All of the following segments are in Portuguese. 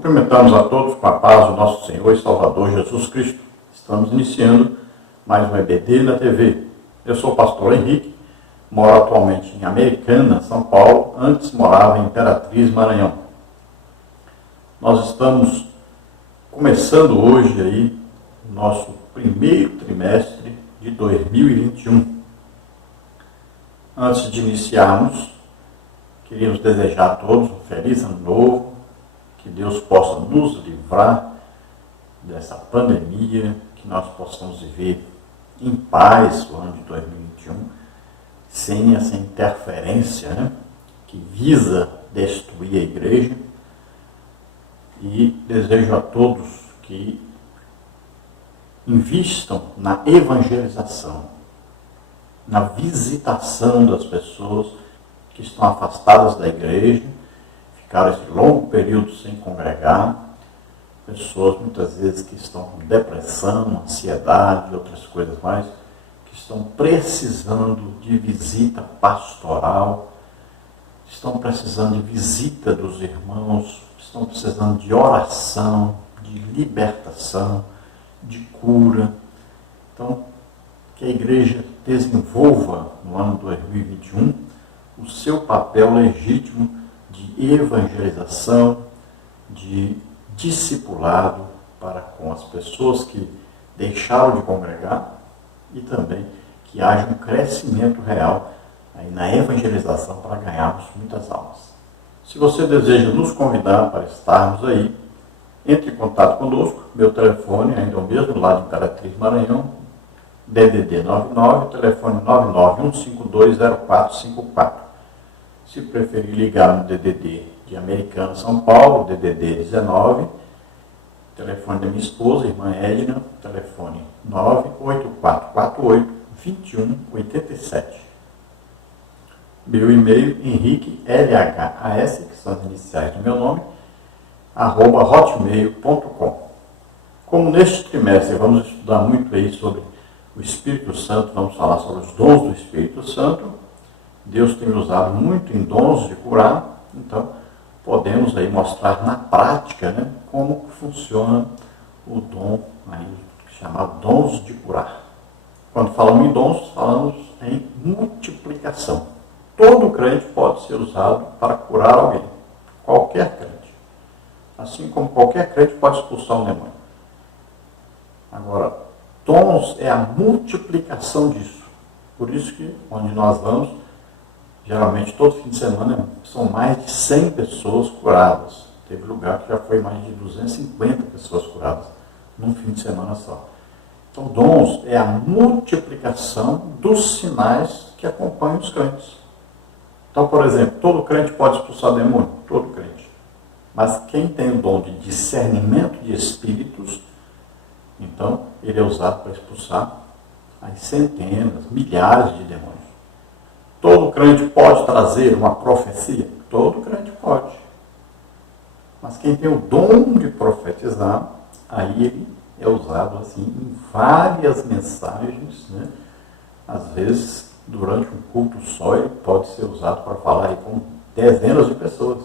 Cumprimentamos a todos com a paz do nosso Senhor e Salvador Jesus Cristo. Estamos iniciando mais um EBD na TV. Eu sou o pastor Henrique, moro atualmente em Americana, São Paulo, antes morava em Imperatriz, Maranhão. Nós estamos começando hoje aí o nosso primeiro trimestre de 2021. Antes de iniciarmos, queríamos desejar a todos um feliz ano novo, que Deus possa nos livrar dessa pandemia, que nós possamos viver em paz o ano de 2021, sem essa interferência, que visa destruir a igreja. E desejo a todos que invistam na evangelização, na visitação das pessoas que estão afastadas da igreja, ficaram esse longo período sem congregar, pessoas muitas vezes que estão com depressão, ansiedade e outras coisas mais, que estão precisando de visita pastoral, estão precisando de visita dos irmãos, estão precisando de oração, de libertação, de cura. Então, que a igreja desenvolva no ano 2021 o seu papel legítimo de evangelização, de discipulado para com as pessoas que deixaram de congregar e também que haja um crescimento real aí na evangelização para ganharmos muitas almas. Se você deseja nos convidar para estarmos aí, entre em contato conosco. Meu telefone ainda é o mesmo, lá de Imperatriz, Maranhão, DDD 99, telefone 991520454. Se preferir ligar no DDD de Americana, São Paulo, DDD 19, telefone da minha esposa, irmã Edna, telefone 98448-2187. Meu e-mail, Henrique, LHAS, que são as iniciais do meu nome, @hotmail.com. Como neste trimestre vamos estudar muito aí sobre o Espírito Santo, vamos falar sobre os dons do Espírito Santo. Deus tem usado muito em dons de curar, então podemos aí mostrar na prática, como funciona o dom aí, chamado dons de curar. Quando falamos em dons, falamos em multiplicação. Todo crente pode ser usado para curar alguém, qualquer crente. Assim como qualquer crente pode expulsar um demônio. Agora, dons é a multiplicação disso. Por isso que, onde nós vamos, geralmente todo fim de semana, são mais de 100 pessoas curadas. Teve lugar que já foi mais de 250 pessoas curadas num fim de semana só. Então, dons é a multiplicação dos sinais que acompanham os crentes. Então, por exemplo, todo crente pode expulsar demônio? Todo crente. Mas quem tem o dom de discernimento de espíritos, então ele é usado para expulsar as centenas, milhares de demônios. Todo crente pode trazer uma profecia? Todo crente pode. Mas quem tem o dom de profetizar, aí ele é usado assim em várias mensagens, Às vezes, durante um culto só, ele pode ser usado para falar aí com dezenas de pessoas.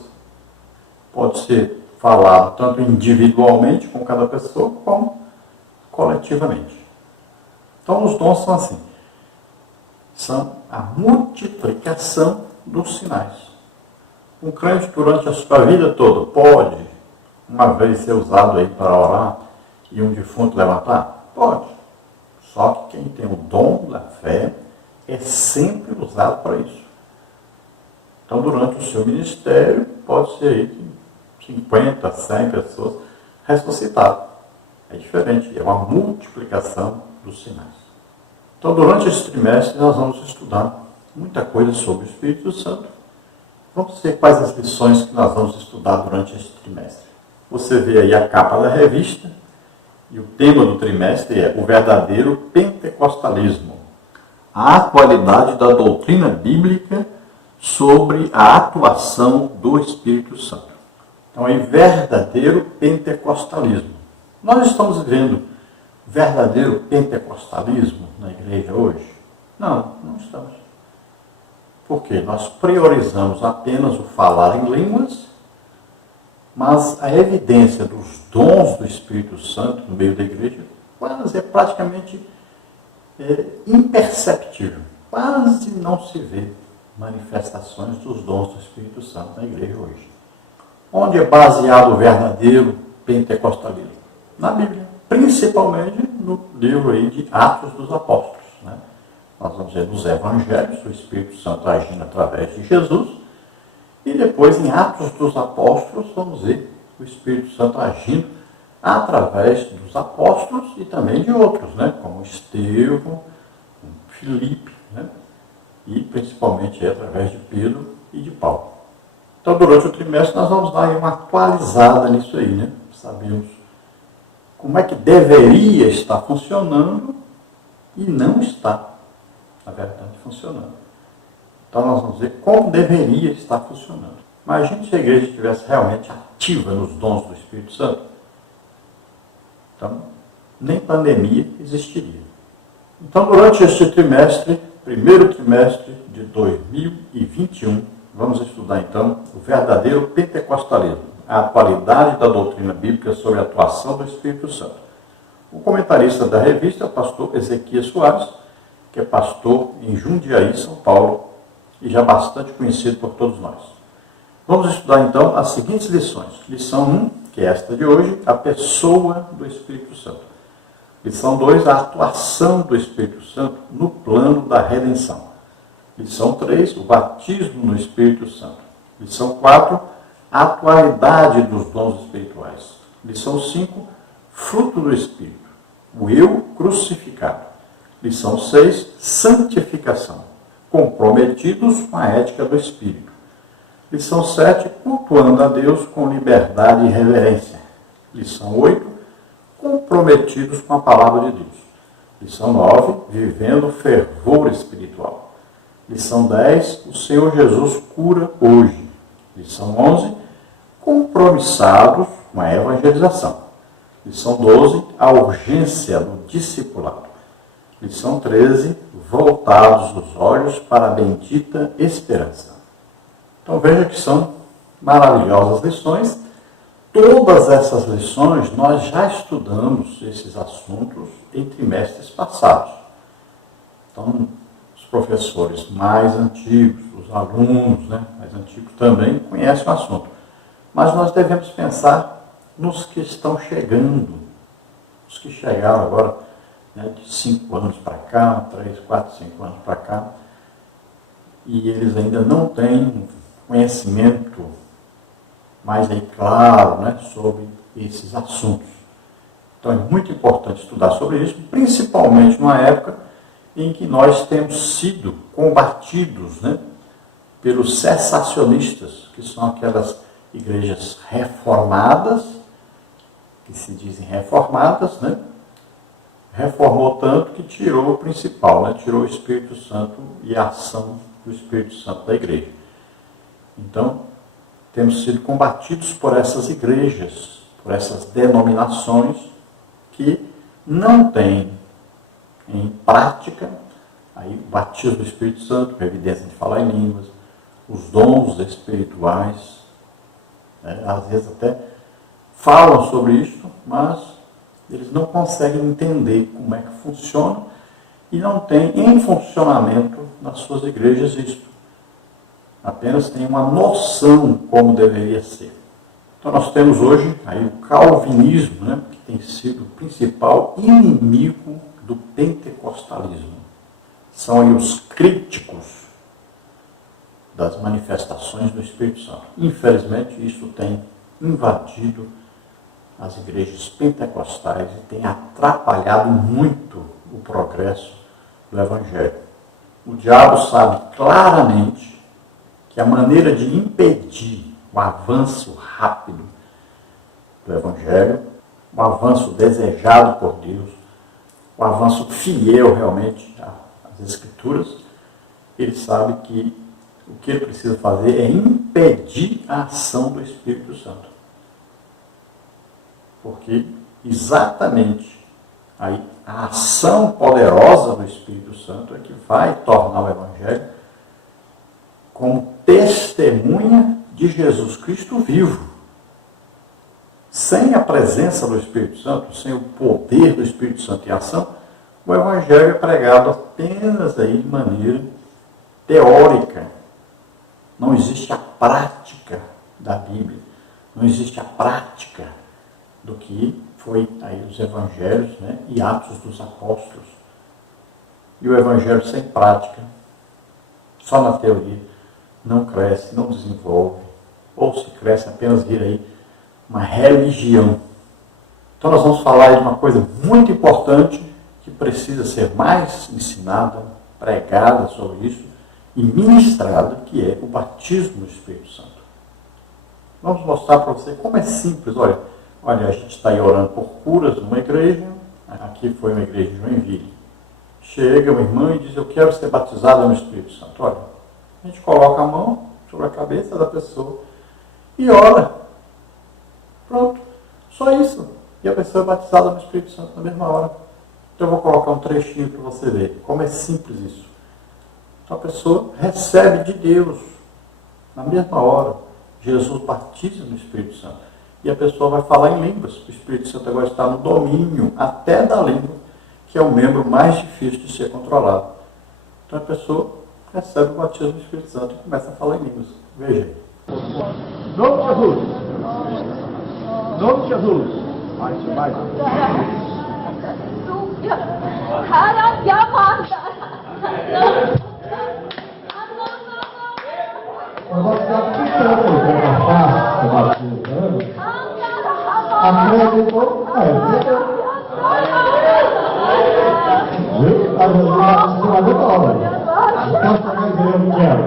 Pode ser falado tanto individualmente com cada pessoa, como coletivamente. Então, os dons são assim. São a multiplicação dos sinais. Um crente, durante a sua vida toda, pode, uma vez, ser usado aí para orar e um defunto levantar? Pode. Só que quem tem o dom da fé é sempre usado para isso. Então, durante o seu ministério, pode ser aí que 50, 100 pessoas ressuscitaram. É diferente, é uma multiplicação dos sinais. Então, durante esse trimestre, nós vamos estudar muita coisa sobre o Espírito Santo. Vamos ver quais as lições que nós vamos estudar durante esse trimestre. Você vê aí a capa da revista, e o tema do trimestre é o verdadeiro pentecostalismo. A atualidade da doutrina bíblica sobre a atuação do Espírito Santo. Então, é verdadeiro pentecostalismo. Nós estamos vivendo verdadeiro pentecostalismo na igreja hoje? Não, não estamos. Por quê? Nós priorizamos apenas o falar em línguas mas a evidência dos dons do Espírito Santo no meio da igreja quase é praticamente imperceptível. Quase não se vê manifestações dos dons do Espírito Santo na igreja hoje. Onde é baseado o verdadeiro pentecostalismo? Na Bíblia, principalmente no livro aí de Atos dos Apóstolos. Né? Nós vamos ver nos Evangelhos, o Espírito Santo agindo através de Jesus, e depois em Atos dos Apóstolos vamos ver o Espírito Santo agindo através dos apóstolos e também de outros, né? Como Estevão, Filipe, né? E principalmente através de Pedro e de Paulo. Então, durante o trimestre, nós vamos dar uma atualizada nisso aí, né? Sabemos como é que deveria estar funcionando e não está, na verdade, funcionando. Então, nós vamos ver como deveria estar funcionando. Imagine se a igreja estivesse realmente ativa nos dons do Espírito Santo. Então, nem pandemia existiria. Então, durante este trimestre, primeiro trimestre de 2021, vamos estudar então o verdadeiro pentecostalismo, a atualidade da doutrina bíblica sobre a atuação do Espírito Santo. O comentarista da revista é o pastor Ezequias Soares, que é pastor em Jundiaí, São Paulo, e já bastante conhecido por todos nós. Vamos estudar então as seguintes lições. Lição 1, que é esta de hoje, a pessoa do Espírito Santo. Lição 2, a atuação do Espírito Santo no plano da redenção. Lição 3, o batismo no Espírito Santo. Lição 4, a atualidade dos dons espirituais. Lição 5, fruto do Espírito, o eu crucificado. Lição 6, santificação, comprometidos com a ética do Espírito. Lição 7, cultuando a Deus com liberdade e reverência. Lição 8, comprometidos com a palavra de Deus. Lição 9, vivendo fervor espiritual. Lição 10, o Senhor Jesus cura hoje. Lição 11, compromissados com a evangelização. Lição 12, a urgência do discipulado. Lição 13, voltados os olhos para a bendita esperança. Então veja que são maravilhosas lições. Todas essas lições nós já estudamos esses assuntos em trimestres passados. Então, os professores mais antigos, os alunos mais antigos também conhecem o assunto. Mas nós devemos pensar nos que estão chegando, os que chegaram agora de 5 anos para cá, 3, 4, 5 anos para cá, e eles ainda não têm conhecimento mais claro sobre esses assuntos. Então é muito importante estudar sobre isso, principalmente numa época em que nós temos sido combatidos pelos cessacionistas, que são aquelas igrejas reformadas, que se dizem reformadas, reformou tanto que tirou o principal, tirou o Espírito Santo e a ação do Espírito Santo da igreja. Então, temos sido combatidos por essas igrejas, por essas denominações que não têm em prática aí, o batismo do Espírito Santo, a evidência de falar em línguas, os dons espirituais, às vezes até falam sobre isso, mas eles não conseguem entender como é que funciona e não têm em funcionamento nas suas igrejas isso. Apenas têm uma noção como deveria ser. Então nós temos hoje aí o calvinismo, que tem sido o principal inimigo do pentecostalismo. São aí os críticos das manifestações do Espírito Santo. Infelizmente isso tem invadido as igrejas pentecostais e tem atrapalhado muito o progresso do Evangelho. O diabo sabe claramente que a maneira de impedir o avanço rápido do Evangelho, o avanço desejado por Deus, o avanço fiel realmente às Escrituras, ele sabe que o que ele precisa fazer é impedir a ação do Espírito Santo. Porque exatamente aí, a ação poderosa do Espírito Santo é que vai tornar o Evangelho como testemunha de Jesus Cristo vivo. Sem a presença do Espírito Santo, sem o poder do Espírito Santo em ação, o Evangelho é pregado apenas aí de maneira teórica. Não existe a prática da Bíblia. Não existe a prática do que foi aí os Evangelhos, né, e Atos dos Apóstolos. E o Evangelho sem prática, só na teoria, não cresce, não desenvolve, ou se cresce apenas vira aí uma religião. Então nós vamos falar aí de uma coisa muito importante que precisa ser mais ensinada, pregada sobre isso e ministrada, que é o batismo no Espírito Santo. Vamos mostrar para você como é simples. Olha, a gente está aí orando por curas numa igreja, aqui foi uma igreja de Joinville. Chega uma irmã e diz, eu quero ser batizada no Espírito Santo. Olha, a gente coloca a mão sobre a cabeça da pessoa e ora. Pronto, só isso. E a pessoa é batizada no Espírito Santo na mesma hora. Então eu vou colocar um trechinho para você ver como é simples isso. Então a pessoa recebe de Deus na mesma hora. Jesus batiza no Espírito Santo. E a pessoa vai falar em línguas. O Espírito Santo agora está no domínio até da língua, que é o membro mais difícil de ser controlado. Então a pessoa recebe o batismo do Espírito Santo e começa a falar em línguas. Veja aí. Nome de Jesus. Nome de Jesus. Mais.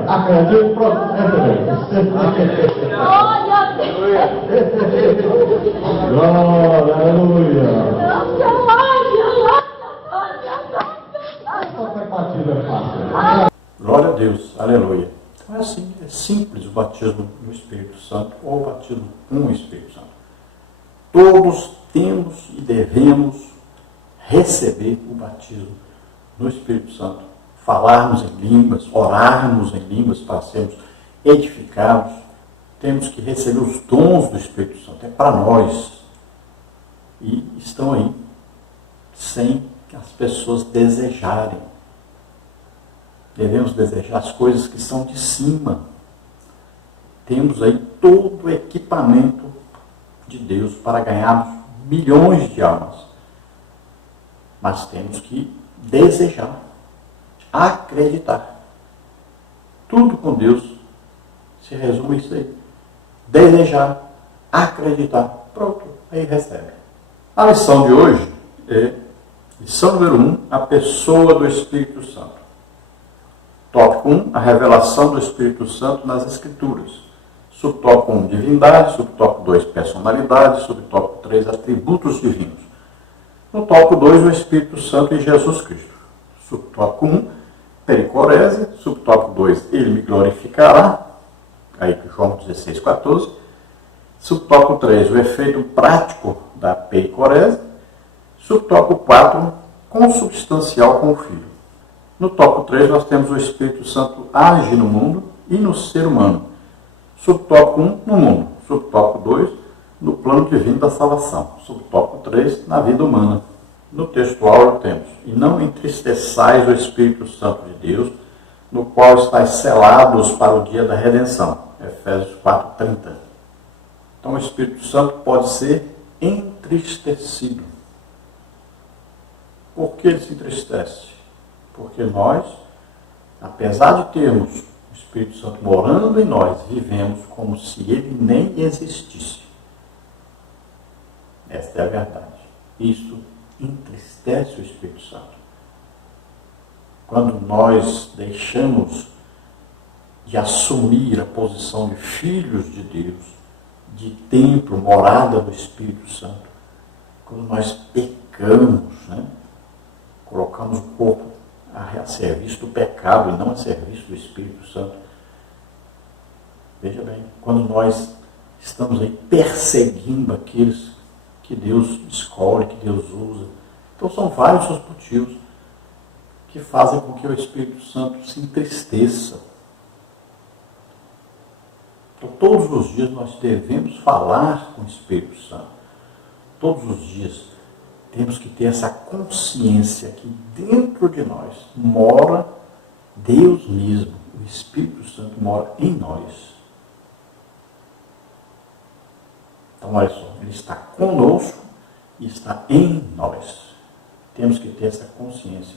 Acredito, pronto, glória, aleluia. Glória a Deus, aleluia. Então é assim, é simples o batismo no Espírito Santo ou o batismo com o Espírito Santo. Todos temos e devemos receber o batismo no Espírito Santo. Falarmos em línguas, orarmos em línguas para sermos edificados. Temos que receber os dons do Espírito Santo. É para nós. E estão aí sem que as pessoas desejarem. Devemos desejar as coisas que são de cima. Temos aí todo o equipamento de Deus para ganharmos milhões de almas. Mas temos que desejar, acreditar. Tudo com Deus se resume a isso aí. Desejar, acreditar. Pronto, aí recebe. A lição de hoje é, lição número 1, a pessoa do Espírito Santo. Tópico 1, a revelação do Espírito Santo nas Escrituras. Subtópico 1, divindade. Subtópico 2, personalidade. Subtópico 3, atributos divinos. No tópico 2, o Espírito Santo e Jesus Cristo. Subtópico 1, pericorese. Subtópico 2, ele me glorificará. Aí João 16, 14. Subtópico 3, o efeito prático da pericorese. Subtópico 4, consubstancial com o Filho. No tópico 3, nós temos o Espírito Santo age no mundo e no ser humano. Subtópico 1, no mundo. Subtópico 2, no plano divino da salvação. Subtópico 3, na vida humana. No texto áureo temos, e não entristeçais o Espírito Santo de Deus, no qual estáis selados para o dia da redenção. Efésios 4, 30. Então o Espírito Santo pode ser entristecido. Por que ele se entristece? Porque nós, apesar de termos o Espírito Santo morando em nós, vivemos como se ele nem existisse. Esta é a verdade. Isso entristece o Espírito Santo. Quando nós deixamos de assumir a posição de filhos de Deus, de templo, morada do Espírito Santo, quando nós pecamos, né? Colocamos o corpo a serviço do pecado e não a serviço do Espírito Santo. Veja bem, quando nós estamos aí perseguindo aqueles que Deus escolhe, que Deus usa. Então são vários os motivos que fazem com que o Espírito Santo se entristeça. Então todos os dias nós devemos falar com o Espírito Santo. todos os dias, temos que ter essa consciência que dentro de nós mora Deus mesmo, o Espírito Santo mora em nós. Então, olha só, Ele está conosco e está em nós. Temos que ter essa consciência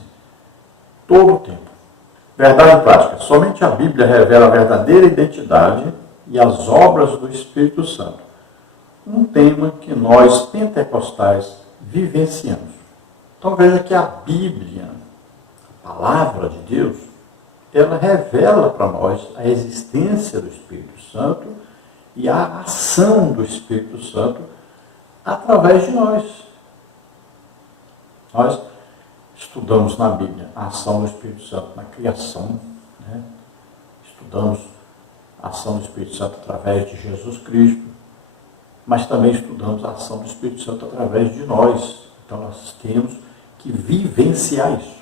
todo o tempo. Verdade prática. Somente a Bíblia revela a verdadeira identidade e as obras do Espírito Santo. Um tema que nós, pentecostais, vivenciamos. Então veja que a Bíblia, a palavra de Deus, ela revela para nós a existência do Espírito Santo e a ação do Espírito Santo através de nós. Nós estudamos na Bíblia a ação do Espírito Santo na criação, né? Estudamos a ação do Espírito Santo através de Jesus Cristo, mas também estudamos a ação do Espírito Santo através de nós. Então nós temos que vivenciar isso.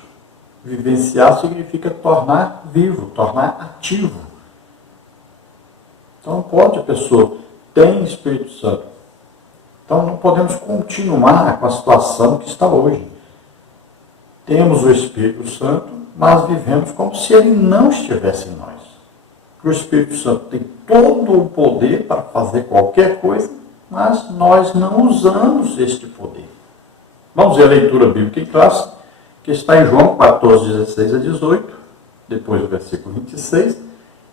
Vivenciar significa tornar vivo, tornar ativo. Então não pode a pessoa ter Espírito Santo. Então não podemos continuar com a situação que está hoje. Temos o Espírito Santo, mas vivemos como se ele não estivesse em nós. O Espírito Santo tem todo o poder para fazer qualquer coisa, mas nós não usamos este poder. Vamos ver a leitura bíblica em classe, que está em João 14, 16 a 18, depois do versículo 26,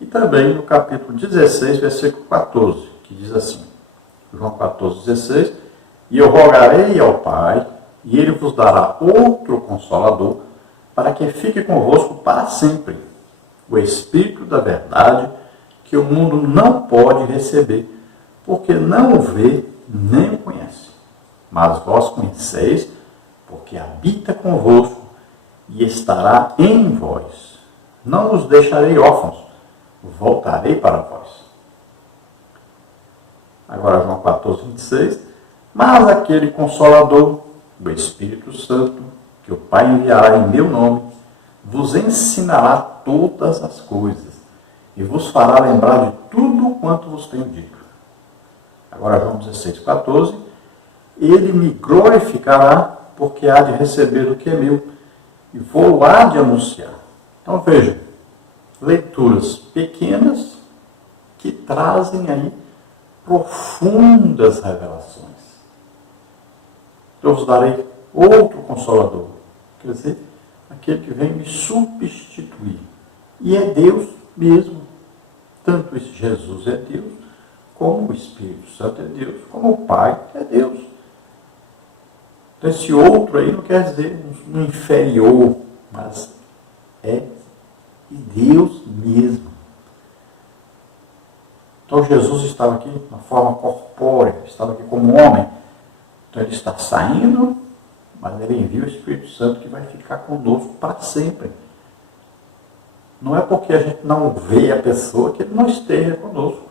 e também no capítulo 16, versículo 14, que diz assim, João 14, 16, e eu rogarei ao Pai, e Ele vos dará outro Consolador, para que fique convosco para sempre, o Espírito da verdade, que o mundo não pode receber, porque não o vê, nem o conhece. Mas vós conheceis, porque habita convosco e estará em vós. Não os deixarei órfãos, voltarei para vós. Agora João 14, 26. Mas aquele Consolador, o Espírito Santo, que o Pai enviará em meu nome, vos ensinará todas as coisas e vos fará lembrar de tudo quanto vos tenho dito. Agora João 16, 14. Ele me glorificará, porque há de receber o que é meu, e vou lá de anunciar. Então veja, leituras pequenas que trazem aí profundas revelações. Eu vos darei outro Consolador, quer dizer, aquele que vem me substituir. E é Deus mesmo. Tanto Jesus é Deus, como o Espírito Santo é Deus, como o Pai é Deus. Então esse outro aí não quer dizer um inferior, mas é Deus mesmo. Então Jesus estava aqui na forma corpórea, estava aqui como homem. Então ele está saindo, mas ele envia o Espírito Santo que vai ficar conosco para sempre. Não é porque a gente não vê a pessoa que ele não esteja conosco.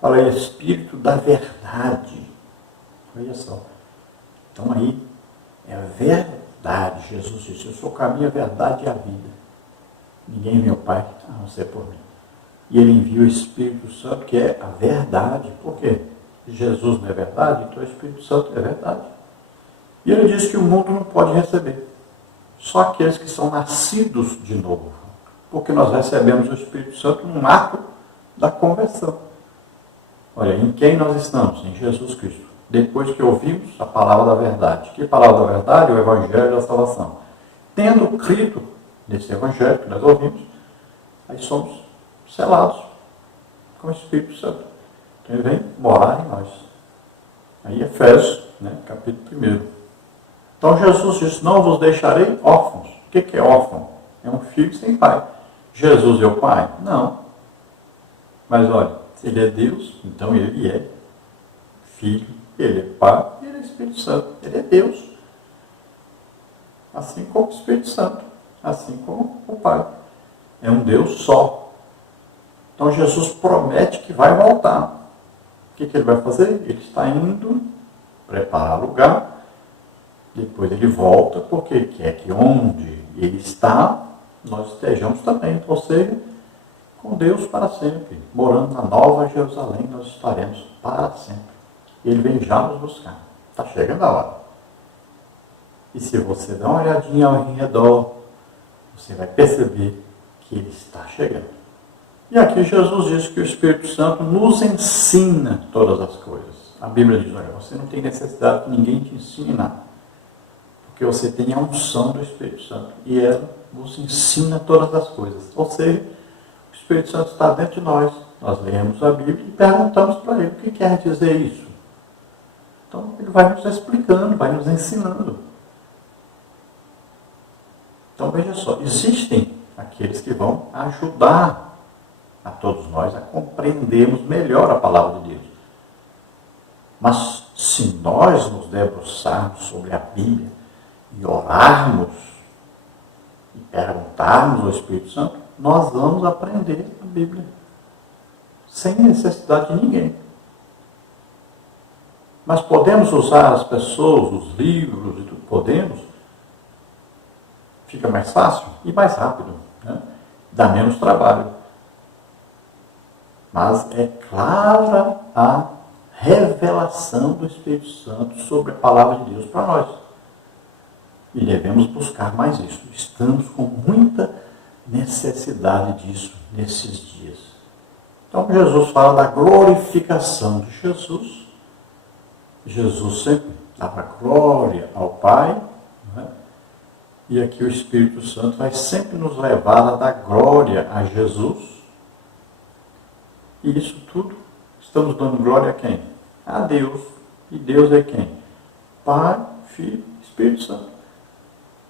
Fala aí, Espírito da verdade. Olha só. Então aí, é a verdade. Jesus disse, eu sou o caminho, a verdade e a vida. Ninguém vê o Pai, a não ser por mim. E ele envia o Espírito Santo, que é a verdade. Por quê? Jesus não é verdade, então o Espírito Santo é verdade. E ele diz que o mundo não pode receber. Só aqueles que são nascidos de novo. Porque nós recebemos o Espírito Santo num ato da conversão. Olha, em quem nós estamos? Em Jesus Cristo. Depois que ouvimos a palavra da verdade. Que palavra da verdade? O Evangelho da salvação. Tendo crido nesse Evangelho que nós ouvimos, aí somos selados com o Espírito Santo. Então ele vem morar em nós. Aí Efésios, capítulo 1. Então Jesus disse, não vos deixarei órfãos. O que é órfão? É um filho sem pai. Jesus é o pai? Não. Mas olha, se ele é Deus, então ele é filho, ele é pai, ele é Espírito Santo. Ele é Deus. Assim como o Espírito Santo. Assim como o Pai. É um Deus só. Então Jesus promete que vai voltar. O que ele vai fazer? Ele está indo preparar lugar. Depois ele volta, porque ele quer que onde ele está, nós estejamos também. Ou seja, com Deus para sempre. Morando na Nova Jerusalém, nós estaremos para sempre. Ele vem já nos buscar. Está chegando a hora. E se você dá uma olhadinha ao redor, você vai perceber que ele está chegando. E aqui Jesus diz que o Espírito Santo nos ensina todas as coisas. A Bíblia diz, olha, você não tem necessidade que ninguém te ensine nada. Porque você tem a unção do Espírito Santo. E ela nos ensina todas as coisas. Ou seja, o Espírito Santo está dentro de nós. Nós lemos a Bíblia e perguntamos para ele o que quer dizer isso. Então, ele vai nos explicando, vai nos ensinando. Então, veja só, existem aqueles que vão ajudar a todos nós a compreendermos melhor a palavra de Deus. Mas, se nós nos debruçarmos sobre a Bíblia e orarmos e perguntarmos ao Espírito Santo, nós vamos aprender a Bíblia sem necessidade de ninguém. Mas podemos usar as pessoas, os livros e tudo, podemos. Fica mais fácil e mais rápido, né? Dá menos trabalho. Mas é clara a revelação do Espírito Santo sobre a palavra de Deus para nós. E devemos buscar mais isso. Estamos com muita necessidade disso nesses dias. Então Jesus fala da glorificação de Jesus. Jesus sempre dava glória ao Pai, né? E aqui o Espírito Santo vai sempre nos levar a dar glória a Jesus. E isso tudo, estamos dando glória a quem? A Deus. E Deus é quem? Pai, Filho, Espírito Santo.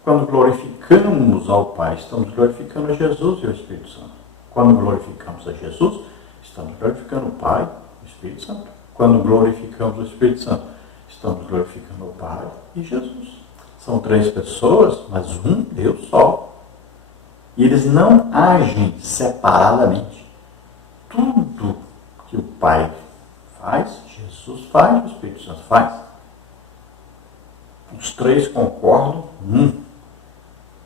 Quando glorificamos ao Pai, estamos glorificando a Jesus e ao Espírito Santo. Quando glorificamos a Jesus, estamos glorificando o Pai e o Espírito Santo. Quando glorificamos o Espírito Santo, estamos glorificando o Pai e Jesus. São três pessoas, mas um Deus só. E eles não agem separadamente. Tudo que o Pai faz, Jesus faz, o Espírito Santo faz. Os três concordam.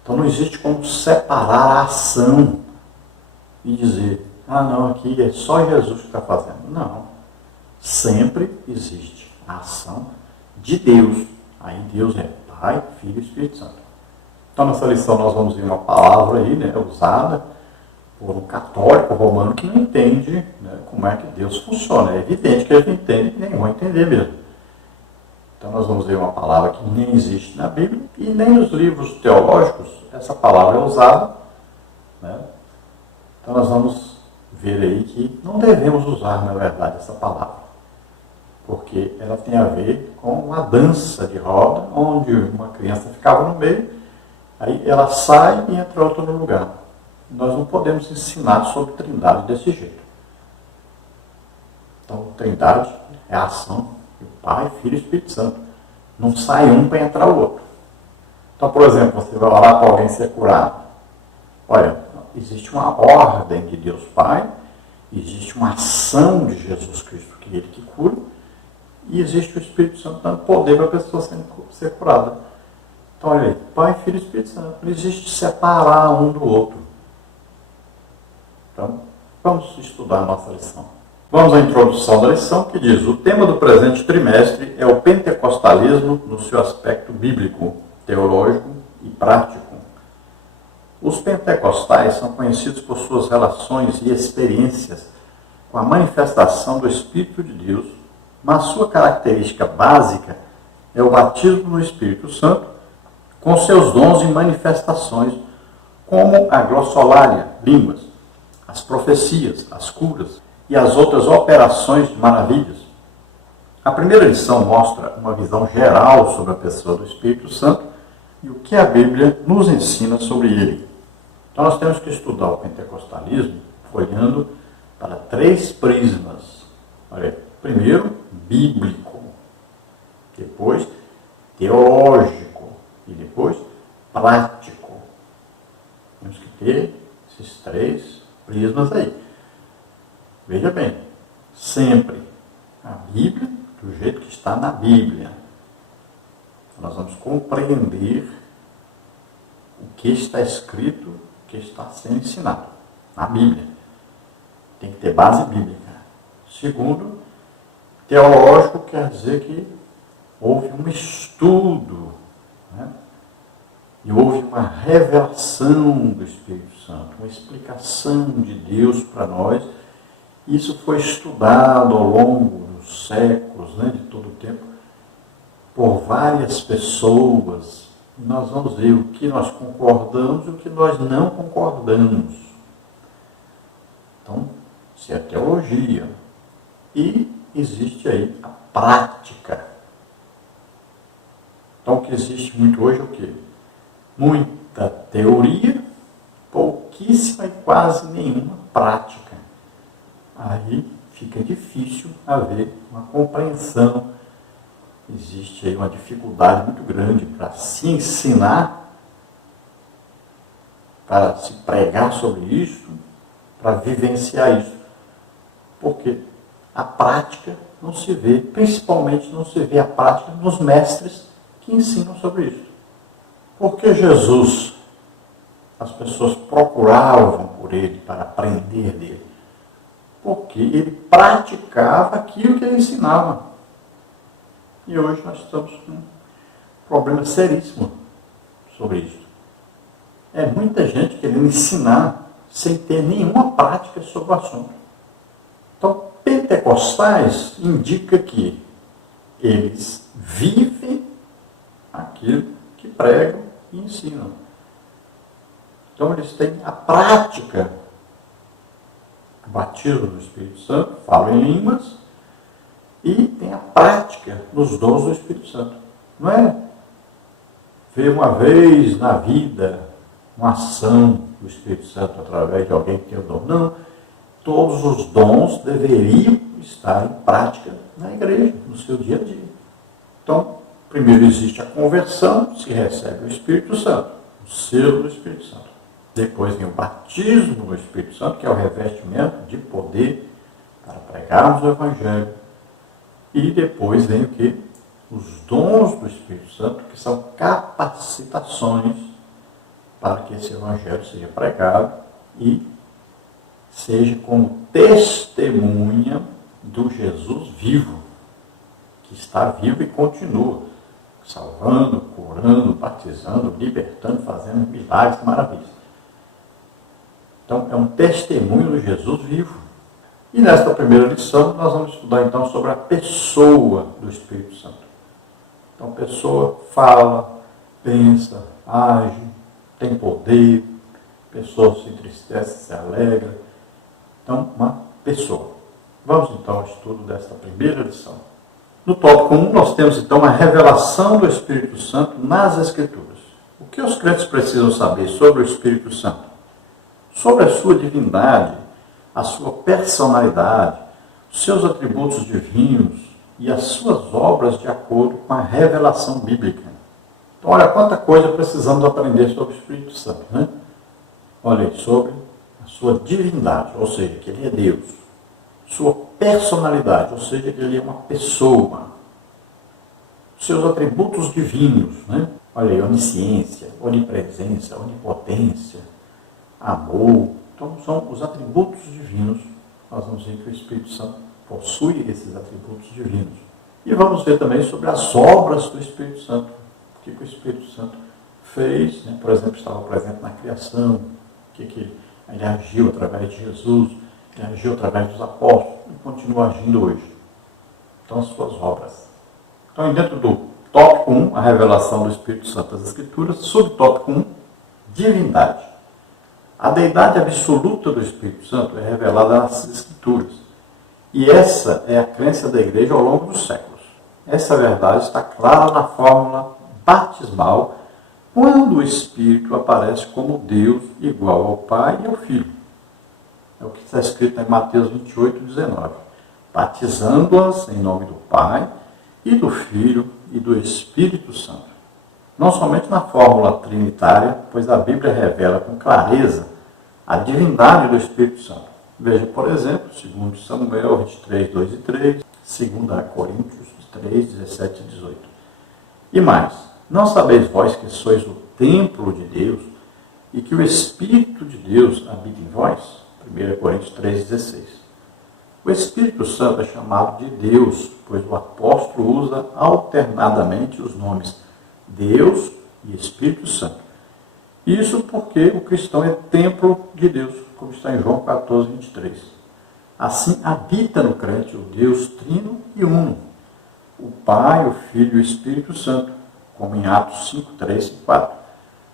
Então não existe como separar a ação e dizer, não, aqui é só Jesus que está fazendo. Não. Sempre existe a ação de Deus. Aí Deus é Pai, Filho e Espírito Santo. Então nessa lição nós vamos ver uma palavra aí, né, usada por um católico romano que não entende, né, como é que Deus funciona. É evidente que ele não entende, que nenhum vai entender mesmo. Então nós vamos ver uma palavra que nem existe na Bíblia e nem nos livros teológicos essa palavra é usada, né? Então nós vamos ver aí que não devemos usar, na verdade, essa palavra. Porque ela tem a ver com uma dança de roda, onde uma criança ficava no meio, aí ela sai e entra outra no lugar. Nós não podemos ensinar sobre Trindade desse jeito. Então, Trindade é a ação do Pai, Filho e Espírito Santo. Não sai um para entrar o outro. Então, por exemplo, você vai orar para alguém ser curado. Olha, existe uma ordem de Deus Pai, existe uma ação de Jesus Cristo, que é Ele que cura, e existe o Espírito Santo dando poder para a pessoa ser curada. Então, olha aí, Pai, Filho e Espírito Santo. Não existe separar um do outro. Então, vamos estudar a nossa lição. Vamos à introdução da lição, que diz: o tema do presente trimestre é o pentecostalismo no seu aspecto bíblico, teológico e prático. Os pentecostais são conhecidos por suas relações e experiências com a manifestação do Espírito de Deus, mas sua característica básica é o batismo no Espírito Santo, com seus dons e manifestações, como a glossolalia, línguas, as profecias, as curas e as outras operações de maravilhas. A primeira lição mostra uma visão geral sobre a pessoa do Espírito Santo e o que a Bíblia nos ensina sobre ele. Então nós temos que estudar o pentecostalismo olhando para três prismas. Olha aí. Primeiro, bíblico, depois, teológico e depois, prático. Temos que ter esses três prismas aí. Veja bem, sempre a Bíblia do jeito que está na Bíblia. Nós vamos compreender o que está escrito, o que está sendo ensinado na Bíblia. Tem que ter base bíblica. Segundo, teológico quer dizer que houve um estudo, né? E houve uma revelação do Espírito Santo, uma explicação de Deus para nós. Isso foi estudado ao longo dos séculos, né, de todo o tempo, por várias pessoas. E nós vamos ver o que nós concordamos e o que nós não concordamos. Então, isso é a teologia. E existe aí a prática. Então, o que existe muito hoje é o quê? Muita teoria, pouquíssima e quase nenhuma prática. Aí fica difícil haver uma compreensão. Existe aí uma dificuldade muito grande para se ensinar, para se pregar sobre isso, para vivenciar isso. Porque a prática não se vê, principalmente não se vê a prática nos mestres que ensinam sobre isso. Porque Jesus, as pessoas procuravam por ele para aprender dele. Porque ele praticava aquilo que ele ensinava. E hoje nós estamos com um problema seríssimo sobre isso. É muita gente querendo ensinar sem ter nenhuma prática sobre o assunto. Então, pentecostais indica que eles vivem aquilo que pregam e ensinam. Então, eles têm a prática do batismo do Espírito Santo, falam em línguas, e tem a prática dos dons do Espírito Santo. Não é ver uma vez na vida uma ação do Espírito Santo através de alguém que tem o dom. Não. Todos os dons deveriam estar em prática na igreja, no seu dia a dia. Então, primeiro existe a conversão, se recebe o Espírito Santo, o selo do Espírito Santo. Depois vem o batismo do Espírito Santo, que é o revestimento de poder para pregarmos o Evangelho. E depois vem o quê? Os dons do Espírito Santo, que são capacitações para que esse Evangelho seja pregado e seja como testemunha do Jesus vivo, que está vivo e continua, salvando, curando, batizando, libertando, fazendo milagres, maravilhas. Então, é um testemunho do Jesus vivo. E nesta primeira lição, nós vamos estudar então sobre a pessoa do Espírito Santo. Então, a pessoa fala, pensa, age, tem poder, a pessoa se entristece, se alegra. Então, uma pessoa. Vamos então ao estudo desta primeira lição. No tópico 1, nós temos então a revelação do Espírito Santo nas Escrituras. O que os crentes precisam saber sobre o Espírito Santo? Sobre a sua divindade, a sua personalidade, os seus atributos divinos e as suas obras de acordo com a revelação bíblica. Então, olha quanta coisa precisamos aprender sobre o Espírito Santo, né? Olha aí, sobre a sua divindade, ou seja, que ele é Deus. Sua personalidade, ou seja, que ele é uma pessoa. Seus atributos divinos, né? Olha aí, onisciência, onipresença, onipotência, amor. Então, são os atributos divinos. Nós vamos ver que o Espírito Santo possui esses atributos divinos. E vamos ver também sobre as obras do Espírito Santo. O que o Espírito Santo fez, né? Por exemplo, estava presente na criação, o que ele agiu através de Jesus, ele agiu através dos apóstolos e continua agindo hoje. Então, as suas obras. Então, dentro do tópico 1, a revelação do Espírito Santo das Escrituras, subtópico 1, divindade. A deidade absoluta do Espírito Santo é revelada nas Escrituras. E essa é a crença da igreja ao longo dos séculos. Essa verdade está clara na fórmula batismal, quando o Espírito aparece como Deus igual ao Pai e ao Filho. É o que está escrito em Mateus 28, 19. Batizando-as em nome do Pai e do Filho e do Espírito Santo. Não somente na fórmula trinitária, pois a Bíblia revela com clareza a divindade do Espírito Santo. Veja, por exemplo, 2 Samuel 23, 2 e 3, 2 Coríntios 3, 17 e 18. E mais, não sabeis vós que sois o templo de Deus e que o Espírito de Deus habita em vós? 1 Coríntios 3, 16. O Espírito Santo é chamado de Deus, pois o apóstolo usa alternadamente os nomes Deus e Espírito Santo. Isso porque o cristão é templo de Deus, como está em João 14, 23. Assim habita no crente o Deus trino e uno, o Pai, o Filho e o Espírito Santo, como em Atos 5, 3 e 4.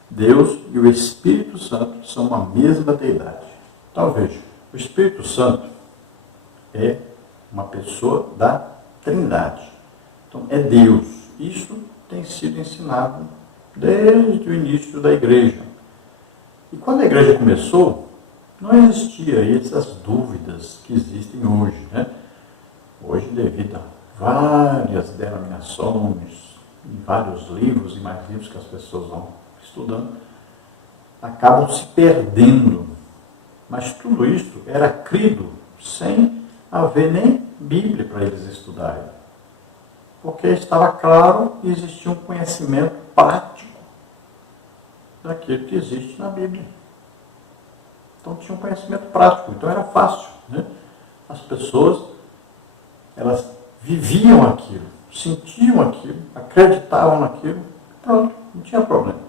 Deus e o Espírito Santo são a mesma deidade. Então veja, o Espírito Santo é uma pessoa da Trindade. Então é Deus. Isso tem sido ensinado desde o início da igreja. E quando a igreja começou, não existia essas dúvidas que existem hoje, né? Hoje, devido a várias denominações, em vários livros e mais livros que as pessoas vão estudando, acabam se perdendo. Mas tudo isso era crido sem haver nem Bíblia para eles estudarem. Porque estava claro e existia um conhecimento prático daquilo que existe na Bíblia. Então tinha um conhecimento prático, então era fácil, né? As pessoas, elas viviam aquilo, sentiam aquilo, acreditavam naquilo, pronto, não tinha problema.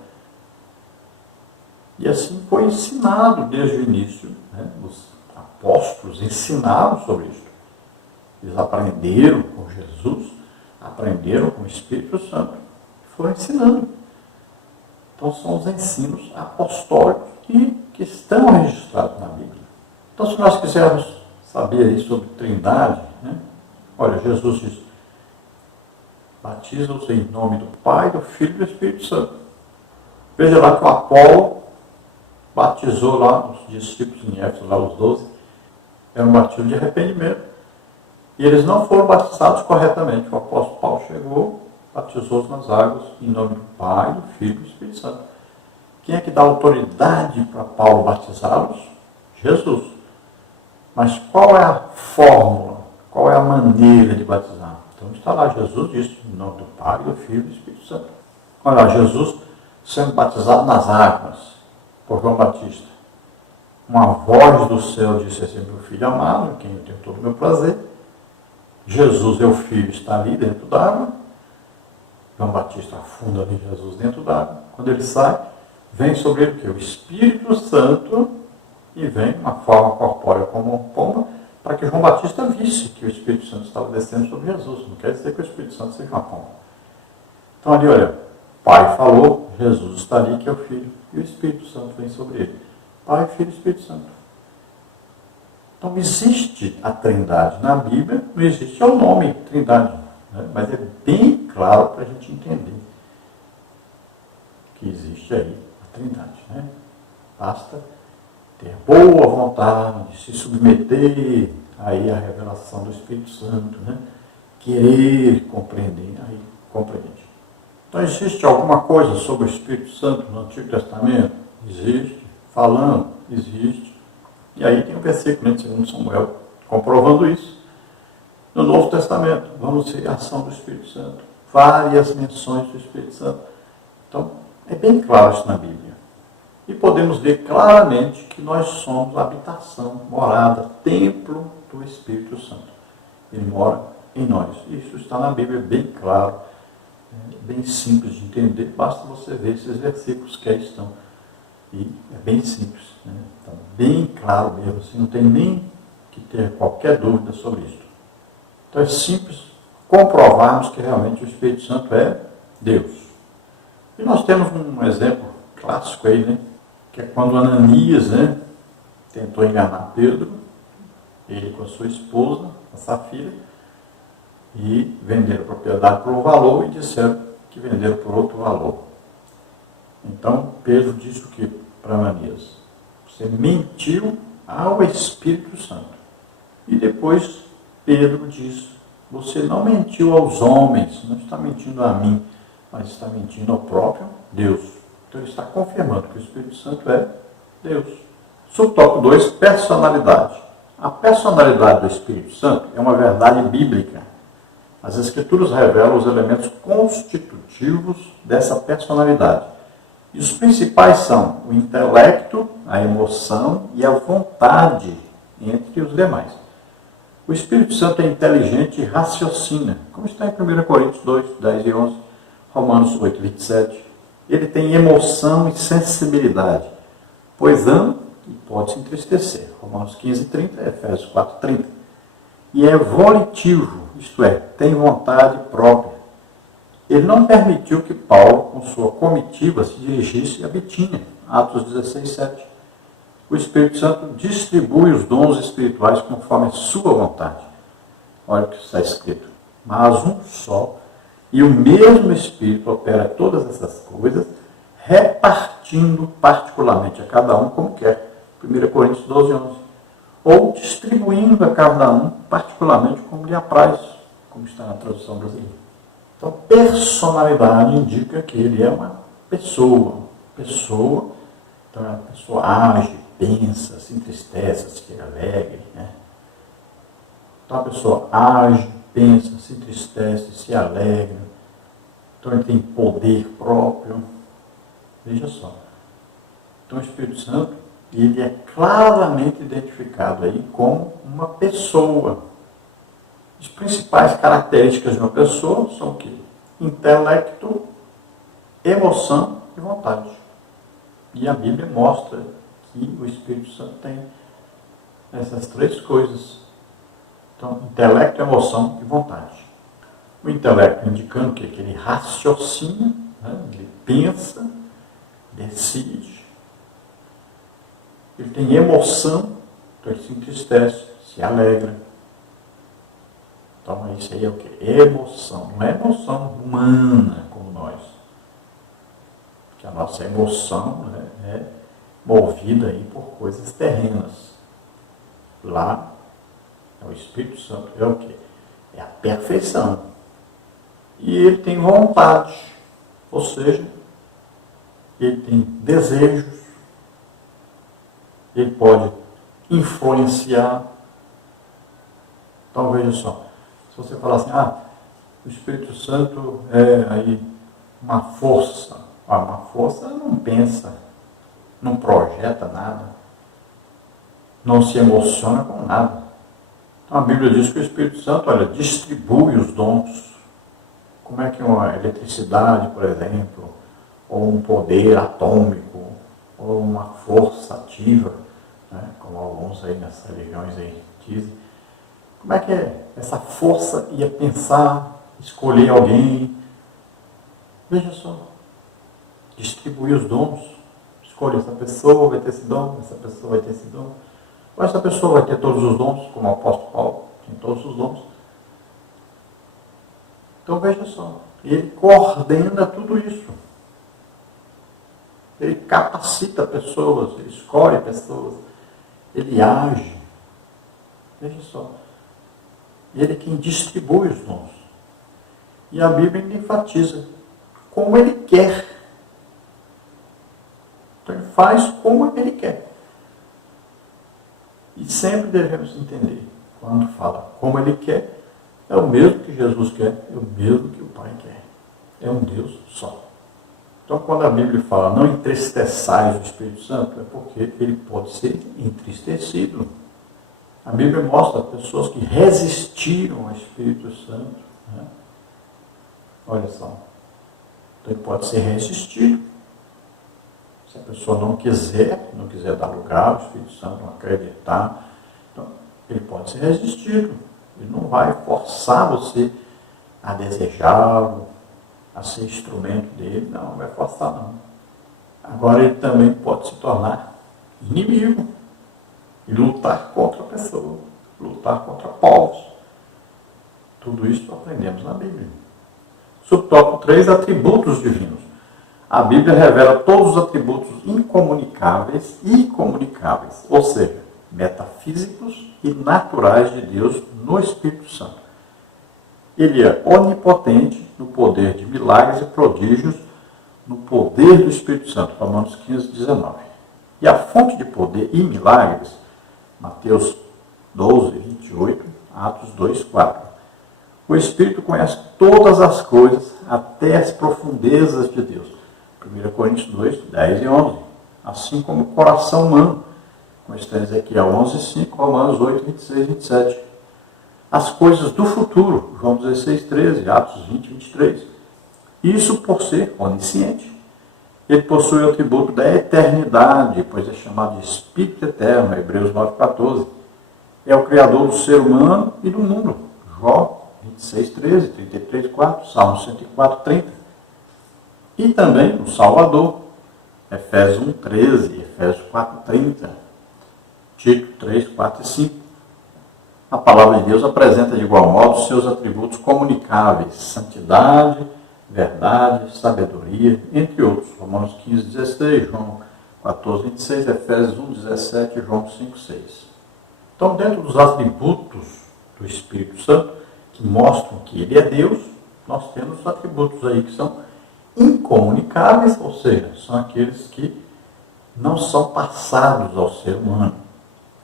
E assim foi ensinado desde o início, né? Os apóstolos ensinaram sobre isso. Eles aprenderam com Jesus, aprenderam com o Espírito Santo, e foram ensinando. Então são os ensinos apostólicos que estão registrados na Bíblia. Então, se nós quisermos saber aí sobre Trindade, né? Olha, Jesus diz: batiza-os em nome do Pai, do Filho e do Espírito Santo. Veja lá que o Apolo batizou lá os discípulos em Éfeso, lá os 12, era um batismo de arrependimento. E eles não foram batizados corretamente. O apóstolo Paulo chegou, batizou-os nas águas em nome do Pai, do Filho e do Espírito Santo. Quem é que dá autoridade para Paulo batizá-los? Jesus. Mas qual é a fórmula? Qual é a maneira de batizar? Então está lá, Jesus disse, em nome do Pai, do Filho e do Espírito Santo. Olha lá, Jesus sendo batizado nas águas por João Batista. Uma voz do céu disse: esse é meu filho amado, em quem eu tenho todo o meu prazer. Jesus, é o Filho, está ali dentro d'água. João Batista afunda ali Jesus dentro d'água. Quando ele sai, vem sobre ele o quê? O Espírito Santo, e vem uma forma corpórea como uma pomba, para que João Batista visse que o Espírito Santo estava descendo sobre Jesus. Não quer dizer que o Espírito Santo seja uma pomba. Então ali, olha, o Pai falou, Jesus está ali, que é o Filho, e o Espírito Santo vem sobre ele. Pai, Filho e Espírito Santo. Então existe a Trindade na Bíblia, não existe o nome Trindade, né? Mas é bem claro para a gente entender que existe aí a Trindade, né? Basta ter boa vontade, se submeter aí à revelação do Espírito Santo, né? Querer compreender, aí compreende. Então existe alguma coisa sobre o Espírito Santo no Antigo Testamento? Existe. Falando? Existe. E aí tem um versículo de 2 Samuel comprovando isso. No Novo Testamento, vamos ver a ação do Espírito Santo. Várias menções do Espírito Santo. Então, é bem claro isso na Bíblia. E podemos ver claramente que nós somos habitação, morada, templo do Espírito Santo. Ele mora em nós. Isso está na Bíblia bem claro, bem simples de entender. Basta você ver esses versículos que aí estão. E é bem simples, né? Então, bem claro mesmo, assim, não tem nem que ter qualquer dúvida sobre isso. Então é simples comprovarmos que realmente o Espírito Santo é Deus. E nós temos um exemplo clássico aí, né? Que é quando Ananias, né, tentou enganar Pedro, ele com a sua esposa, a Safira, e venderam a propriedade por um valor e disseram que venderam por outro valor. Então Pedro disse o que para Ananias? Você mentiu ao Espírito Santo. E depois Pedro diz: você não mentiu aos homens, não está mentindo a mim, mas está mentindo ao próprio Deus. Então ele está confirmando que o Espírito Santo é Deus. Subtópico 2, personalidade. A personalidade do Espírito Santo é uma verdade bíblica. As Escrituras revelam os elementos constitutivos dessa personalidade. E os principais são o intelecto, a emoção e a vontade, entre os demais. O Espírito Santo é inteligente e raciocina, como está em 1 Coríntios 2, 10 e 11, Romanos 8, 27. Ele tem emoção e sensibilidade, pois ama e pode se entristecer, Romanos 15, 30, Efésios 4, 30. E é volitivo, isto é, tem vontade própria. Ele não permitiu que Paulo, com sua comitiva, se dirigisse a Bitínia, Atos 16, 7. O Espírito Santo distribui os dons espirituais conforme a sua vontade. Olha o que está escrito. Mas um só, e o mesmo Espírito opera todas essas coisas, repartindo particularmente a cada um como quer. 1 Coríntios 12, 11. Ou distribuindo a cada um particularmente como lhe apraz, como está na tradução brasileira. Então, personalidade indica que ele é uma pessoa. Então, a pessoa age, pensa, se entristece, se fica alegre. Né? Então, a pessoa age, pensa, se entristece, se alegra. Então, ele tem poder próprio. Veja só. Então, o Espírito Santo, ele é claramente identificado aí como uma pessoa. As principais características de uma pessoa são o quê? Intelecto, emoção e vontade. E a Bíblia mostra que o Espírito Santo tem essas três coisas. Então, intelecto, emoção e vontade. O intelecto indicando o quê? Que ele raciocina, né? Ele pensa, decide. Ele tem emoção, então ele se entristece, se alegra. Então, isso aí é o quê? Emoção. Não é emoção humana como nós. Porque a nossa emoção, né, é movida aí por coisas terrenas. Lá, o Espírito Santo é o quê? É a perfeição. E ele tem vontade. Ou seja, ele tem desejos. Ele pode influenciar. Então, veja só. Se você falar assim, o Espírito Santo é aí uma força. Uma força não pensa, não projeta nada, não se emociona com nada. Então a Bíblia diz que o Espírito Santo, distribui os dons. Como é que uma eletricidade, por exemplo, ou um poder atômico, ou uma força ativa, né, como alguns aí nessas religiões aí dizem, como é que essa força ia pensar, escolher alguém? Veja só, distribuir os dons, escolher essa pessoa vai ter esse dom, essa pessoa vai ter esse dom, ou essa pessoa vai ter todos os dons, como o apóstolo Paulo tem todos os dons. Então veja só, ele coordena tudo isso. Ele capacita pessoas, ele escolhe pessoas, ele age. Veja só. Ele é quem distribui os dons. E a Bíblia enfatiza como ele quer. Então ele faz como ele quer. E sempre devemos entender, quando fala como ele quer, é o mesmo que Jesus quer, é o mesmo que o Pai quer. É um Deus só. Então quando a Bíblia fala, não entristeçais o Espírito Santo, é porque ele pode ser entristecido. A Bíblia mostra pessoas que resistiram ao Espírito Santo. Né? Olha só. Então ele pode ser resistido. Se a pessoa não quiser dar lugar ao Espírito Santo, não acreditar, então ele pode ser resistido. Ele não vai forçar você a desejá-lo, a ser instrumento dele. Não vai forçar, não. Agora ele também pode se tornar inimigo. E lutar contra a pessoa, lutar contra povos. Tudo isso aprendemos na Bíblia. Subtópico 3, atributos divinos. A Bíblia revela todos os atributos incomunicáveis e comunicáveis, ou seja, metafísicos e naturais de Deus no Espírito Santo. Ele é onipotente no poder de milagres e prodígios, no poder do Espírito Santo, Romanos 15, 19. E a fonte de poder e milagres, Mateus 12, 28, Atos 2, 4. O Espírito conhece todas as coisas, até as profundezas de Deus. 1 Coríntios 2, 10 e 11. Assim como o coração humano, como está em Ezequiel 11, 5, Romanos 8, 26 e 27. as coisas do futuro, João 16, 13, Atos 20, 23. Isso por ser onisciente. Ele possui o atributo da eternidade, pois é chamado de Espírito Eterno, Hebreus 9, 14. É o Criador do ser humano e do mundo, Jó 26, 13, 33, 4, Salmo 104, 30. E também o Salvador, Efésios 1, 13, Efésios 4, 30, Tito 3, 4 e 5. A palavra de Deus apresenta de igual modo seus atributos comunicáveis, santidade, verdade, sabedoria, entre outros. Romanos 15, 16, João 14, 26, Efésios 1, 17 e João 5, 6. Então, dentro dos atributos do Espírito Santo, que mostram que ele é Deus, nós temos atributos aí que são incomunicáveis, ou seja, são aqueles que não são passados ao ser humano.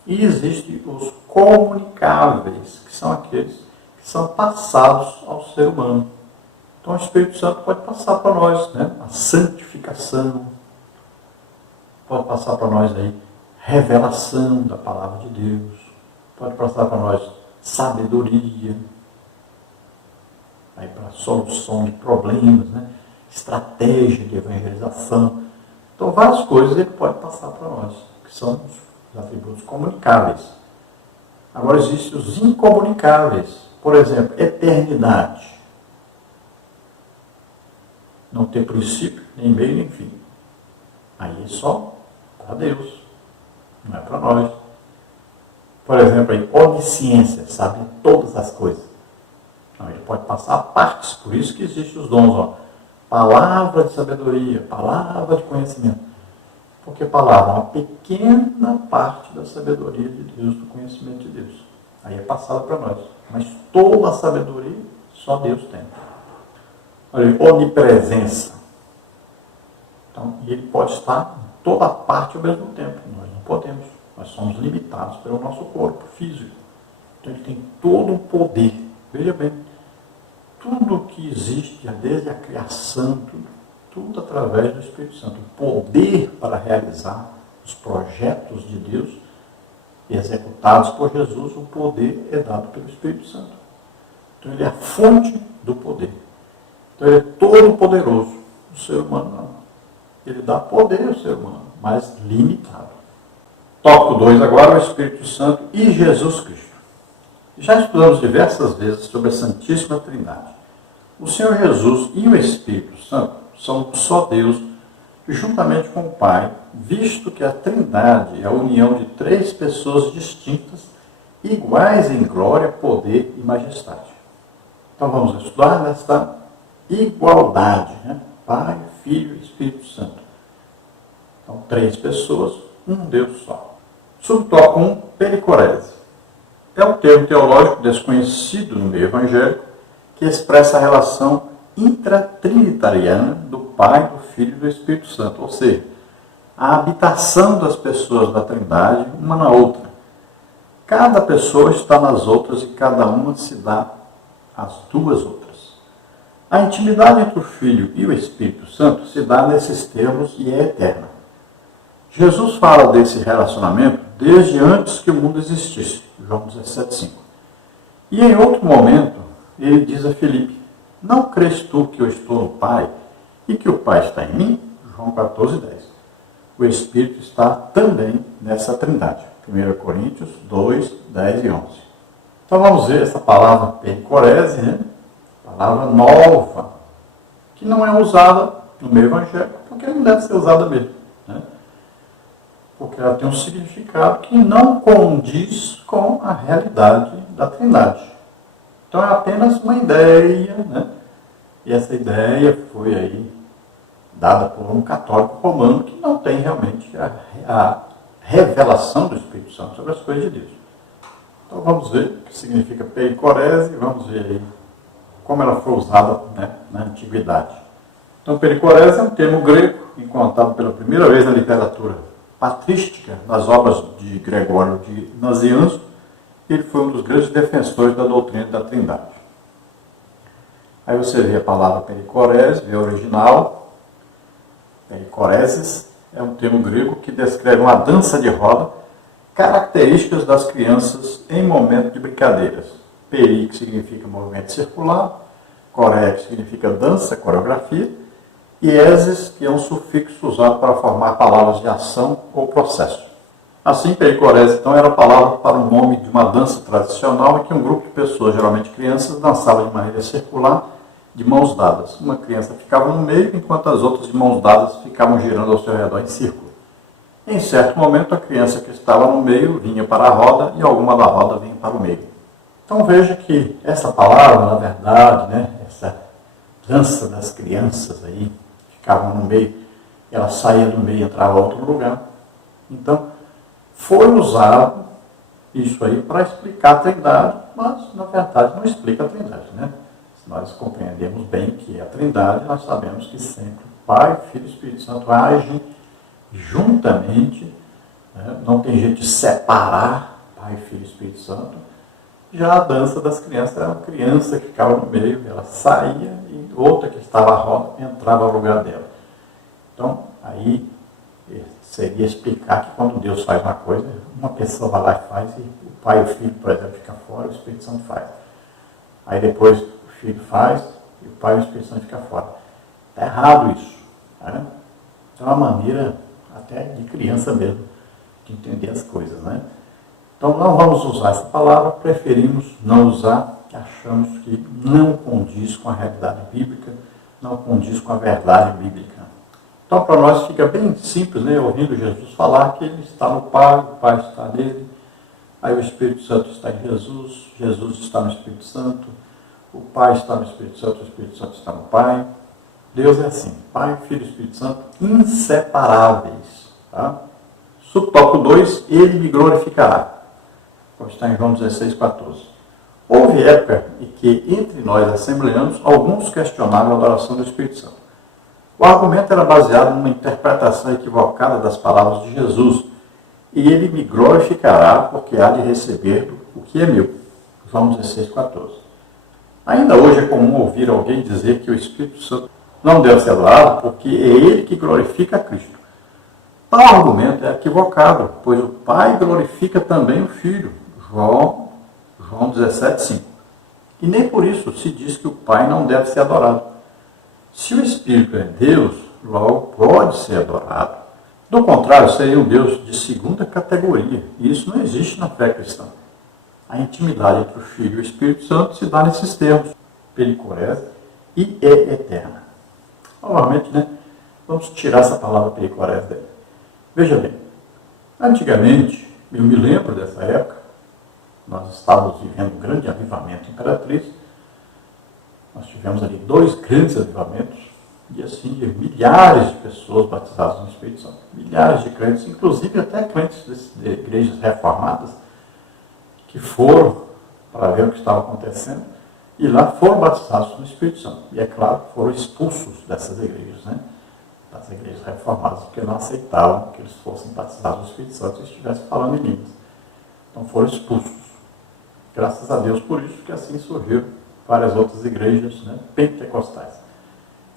E existem os comunicáveis, que são aqueles que são passados ao ser humano. Então o Espírito Santo pode passar para nós, né, a santificação, pode passar para nós aí revelação da palavra de Deus, pode passar para nós sabedoria, aí para solução de problemas, né, estratégia de evangelização. Então várias coisas ele pode passar para nós, que são os atributos comunicáveis. Agora existem os incomunicáveis, por exemplo, eternidade. Não ter princípio, nem meio, nem fim. Aí é só para Deus, não é para nós. Por exemplo, aí, onisciência, sabe todas as coisas. Então, ele pode passar partes, por isso que existem os dons. Ó. Palavra de sabedoria, palavra de conhecimento. Porque palavra é uma pequena parte da sabedoria de Deus, do conhecimento de Deus. Aí é passado para nós. Mas toda a sabedoria só Deus tem. Olha, onipresença. Então, ele pode estar em toda parte ao mesmo tempo. Nós não podemos. Nós somos limitados pelo nosso corpo físico. Então, ele tem todo o poder. Veja bem, tudo que existe, desde a criação, tudo através do Espírito Santo. O poder para realizar os projetos de Deus executados por Jesus, o poder é dado pelo Espírito Santo. Então, ele é a fonte do poder. Então ele é todo poderoso. O ser humano não. Ele dá poder ao ser humano, mas limitado. Tópico 2 agora, o Espírito Santo e Jesus Cristo. Já estudamos diversas vezes sobre a Santíssima Trindade. O Senhor Jesus e o Espírito Santo são só Deus, juntamente com o Pai, visto que a Trindade é a união de três pessoas distintas, iguais em glória, poder e majestade. Então vamos estudar nesta igualdade, né? Pai, Filho e Espírito Santo. Então, três pessoas, um Deus só. Subtópico 1, pericorese. É um termo teológico desconhecido no meio evangélico que expressa a relação intratrinitariana do Pai, do Filho e do Espírito Santo, ou seja, a habitação das pessoas da Trindade uma na outra. Cada pessoa está nas outras e cada uma se dá às duas outras. A intimidade entre o Filho e o Espírito Santo se dá nesses termos e é eterna. Jesus fala desse relacionamento desde antes que o mundo existisse, João 17,5. E em outro momento, ele diz a Filipe, não crês tu que eu estou no Pai e que o Pai está em mim? João 14,10. O Espírito está também nessa trindade. 1 Coríntios 2, 10 e 11. Então vamos ver essa palavra pericorese, né? Palavra nova, que não é usada no meio evangélico, porque não deve ser usada mesmo. Né? Porque ela tem um significado que não condiz com a realidade da Trindade. Então é apenas uma ideia, né? E essa ideia foi aí dada por um católico romano que não tem realmente a revelação do Espírito Santo sobre as coisas de Deus. Então vamos ver o que significa pericorese e vamos ver aí como ela foi usada, né, na antiguidade. Então, pericorese é um termo grego, encontrado pela primeira vez na literatura patrística, nas obras de Gregório de Nazianzo. Ele foi um dos grandes defensores da doutrina da Trindade. Aí você vê a palavra pericorese, vê a original. Pericoreses é um termo grego que descreve uma dança de roda, características das crianças em momento de brincadeiras. peri, que significa movimento circular, coré, que significa dança, coreografia, e eses, que é um sufixo usado para formar palavras de ação ou processo. Assim, pericorese, então, era a palavra para o nome de uma dança tradicional em que um grupo de pessoas, geralmente crianças, dançava de maneira circular, de mãos dadas. Uma criança ficava no meio, enquanto as outras de mãos dadas ficavam girando ao seu redor em círculo. Em certo momento, a criança que estava no meio vinha para a roda e alguma da roda vinha para o meio. Então veja que essa palavra, na verdade, essa dança das crianças aí, ficavam no meio, ela saía do meio e entrava em outro lugar. Então, foi usado isso aí para explicar a Trindade, mas, na verdade, não explica a Trindade, Se nós compreendemos bem que a Trindade, nós sabemos que sempre o Pai, Filho e Espírito Santo agem juntamente, não tem jeito de separar Pai, Filho e Espírito Santo. Já a dança das crianças era uma criança que ficava no meio, ela saía e outra que estava à roda entrava no lugar dela. Então, aí seria explicar que quando Deus faz uma coisa, uma pessoa vai lá e faz, e o Pai e o Filho, por exemplo, ficam fora, e o Espírito Santo faz. Aí depois o Filho faz, e o Pai e o Espírito Santo ficam fora. Está errado isso. Então é uma maneira até de criança mesmo, de entender as coisas, Então não vamos usar essa palavra, preferimos não usar, achamos que não condiz com a realidade bíblica, não condiz com a verdade bíblica. Então para nós fica bem simples, ouvindo Jesus falar que ele está no Pai, o Pai está nele, aí o Espírito Santo está em Jesus, Jesus está no Espírito Santo, o Pai está no Espírito Santo, o Espírito Santo está no Pai. Deus é assim, Pai, Filho e Espírito Santo, inseparáveis. Subtópico 2, ele me glorificará. Como está em João 16,14. Houve época em que, entre nós assembleanos, alguns questionavam a adoração do Espírito Santo. O argumento era baseado numa interpretação equivocada das palavras de Jesus. E ele me glorificará, porque há de receber o que é meu. João 16,14. Ainda hoje é comum ouvir alguém dizer que o Espírito Santo não deve ser adorado porque é ele que glorifica a Cristo. Tal argumento é equivocado, pois o Pai glorifica também o Filho. João 17,5. E nem por isso se diz que o Pai não deve ser adorado. Se o Espírito é Deus, logo pode ser adorado. Do contrário, seria um Deus de segunda categoria. E isso não existe na fé cristã. A intimidade entre o Filho e o Espírito Santo se dá nesses termos, pericorese e é eterna. Novamente, vamos tirar essa palavra pericorese daí. Veja bem, antigamente, eu me lembro dessa época, nós estávamos vivendo um grande avivamento imperatriz, nós tivemos ali 2 grandes avivamentos, e assim, milhares de pessoas batizadas no Espírito Santo, milhares de crentes, inclusive até crentes de igrejas reformadas, que foram para ver o que estava acontecendo, e lá foram batizados no Espírito Santo. E é claro, foram expulsos dessas igrejas, das igrejas reformadas, porque não aceitavam que eles fossem batizados no Espírito Santo e estivessem falando em línguas. Então foram expulsos. Graças a Deus por isso que assim surgiram várias outras igrejas pentecostais.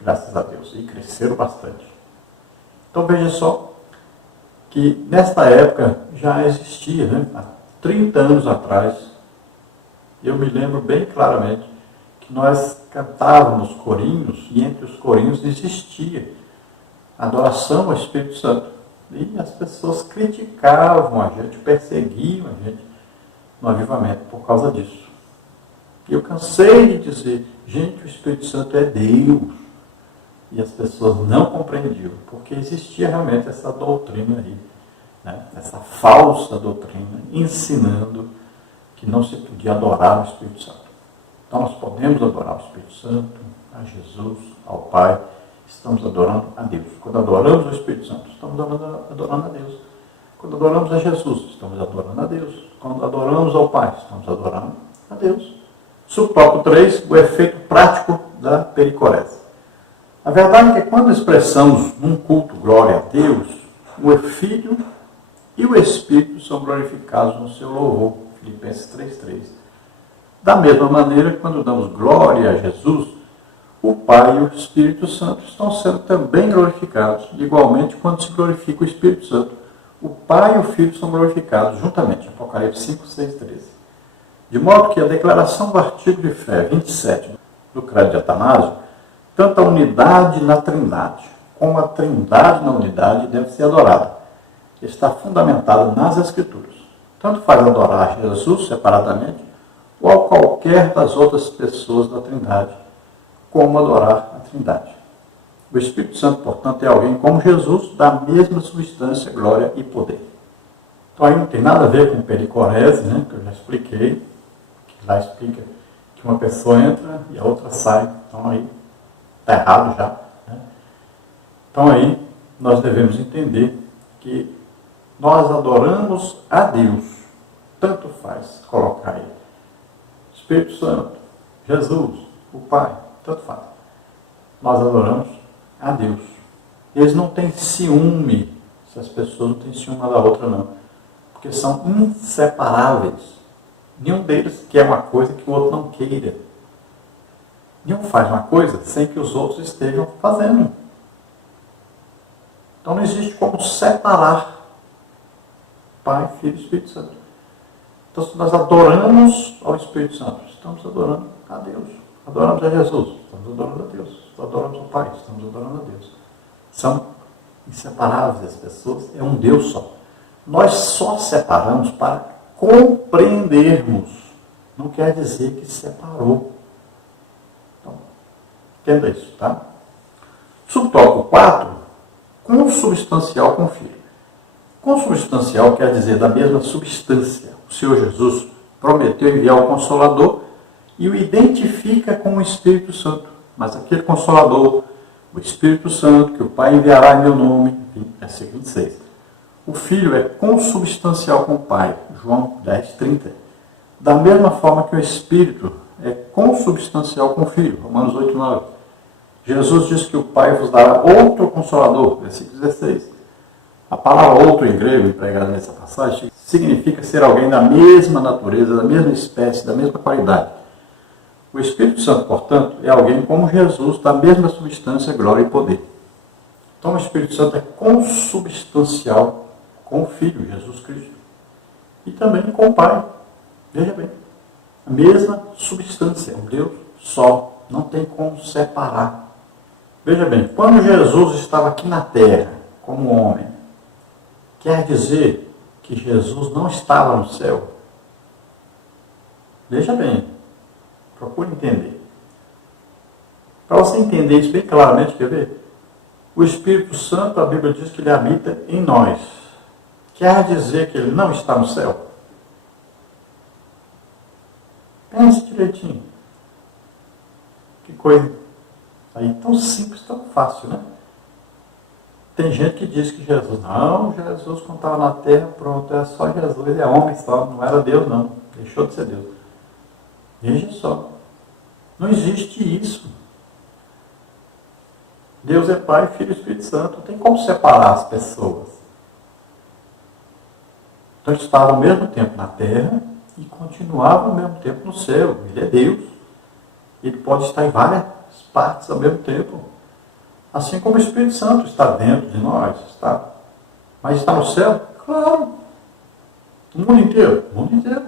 Graças a Deus. E cresceram bastante. Então veja só que nesta época já existia, há 30 anos atrás, eu me lembro bem claramente que nós cantávamos corinhos e entre os corinhos existia adoração ao Espírito Santo. E as pessoas criticavam a gente, perseguiam a gente no avivamento por causa disso. E eu cansei de dizer, gente, o Espírito Santo é Deus. E as pessoas não compreendiam, porque existia realmente essa doutrina aí, essa falsa doutrina, ensinando que não se podia adorar o Espírito Santo. Então nós podemos adorar o Espírito Santo, a Jesus, ao Pai, estamos adorando a Deus. Quando adoramos o Espírito Santo, estamos adorando a Deus. Quando adoramos a Jesus, estamos adorando a Deus. Quando adoramos ao Pai, estamos adorando a Deus. Subtópico 3, o efeito prático da pericorese. A verdade é que quando expressamos num culto glória a Deus, o Filho e o Espírito são glorificados no seu louvor. Filipenses 3,3. Da mesma maneira, quando damos glória a Jesus, o Pai e o Espírito Santo estão sendo também glorificados. Igualmente, quando se glorifica o Espírito Santo, o Pai e o Filho são glorificados juntamente. Apocalipse 5, 6, 13. De modo que a declaração do artigo de fé 27 do Credo de Atanásio, tanto a unidade na Trindade, como a Trindade na unidade deve ser adorada. Está fundamentada nas Escrituras. Tanto faz adorar Jesus separadamente, ou a qualquer das outras pessoas da Trindade, como adorar a Trindade. O Espírito Santo, portanto, é alguém como Jesus, da mesma substância, glória e poder. Então aí não tem nada a ver com pericorese, né, que eu já expliquei, que lá explica que uma pessoa entra e a outra sai. Então aí está errado já. Né? Então aí nós devemos entender que nós adoramos a Deus. Tanto faz colocar aí Espírito Santo, Jesus, o Pai, tanto faz. Nós adoramos a Deus. Eles não têm ciúme, se as pessoas não têm ciúme uma da outra, não. Porque são inseparáveis. Nenhum deles quer uma coisa que o outro não queira. Nenhum faz uma coisa sem que os outros estejam fazendo. Então não existe como separar Pai, Filho e Espírito Santo. Então se nós adoramos ao Espírito Santo, estamos adorando a Deus. Adoramos a Jesus, estamos adorando a Deus. Adoramos ao Pai, estamos adorando a Deus. São inseparáveis as pessoas, é um Deus só. Nós só separamos para compreendermos. Não quer dizer que separou. Então, entenda isso, tá? Subtópico 4, consubstancial com Filho. Consubstancial quer dizer da mesma substância. O Senhor Jesus prometeu enviar o Consolador e o identifica com o Espírito Santo. Mas aquele Consolador, o Espírito Santo, que o Pai enviará em meu nome, versículo 26. O Filho é consubstancial com o Pai, João 10:30. Da mesma forma que o Espírito é consubstancial com o Filho, Romanos 8:9. Jesus diz que o Pai vos dará outro Consolador, versículo 16. A palavra outro em grego, empregada nessa passagem, significa ser alguém da mesma natureza, da mesma espécie, da mesma qualidade. O Espírito Santo, portanto, é alguém como Jesus, da mesma substância, glória e poder. Então o Espírito Santo é consubstancial com o Filho, Jesus Cristo. E também com o Pai. Veja bem, a mesma substância, um Deus só, não tem como separar. Veja bem, quando Jesus estava aqui na terra, como homem, quer dizer que Jesus não estava no céu? Veja bem, procure entender. Para você entender isso bem claramente, quer ver? O Espírito Santo, a Bíblia diz que ele habita em nós. Quer dizer que ele não está no céu? Pense direitinho. Que coisa aí tão simples, tão fácil, né? Tem gente que diz que Jesus, não, Jesus quando estava na terra, pronto, é só Jesus, ele é homem só, não era Deus não, deixou de ser Deus. Veja só, não existe isso. Deus é Pai, Filho e Espírito Santo, não tem como separar as pessoas. Então ele estava ao mesmo tempo na terra e continuava ao mesmo tempo no céu. Ele é Deus. Ele pode estar em várias partes ao mesmo tempo. Assim como o Espírito Santo está dentro de nós, está. Mas está no céu? Claro. No mundo inteiro? No mundo inteiro.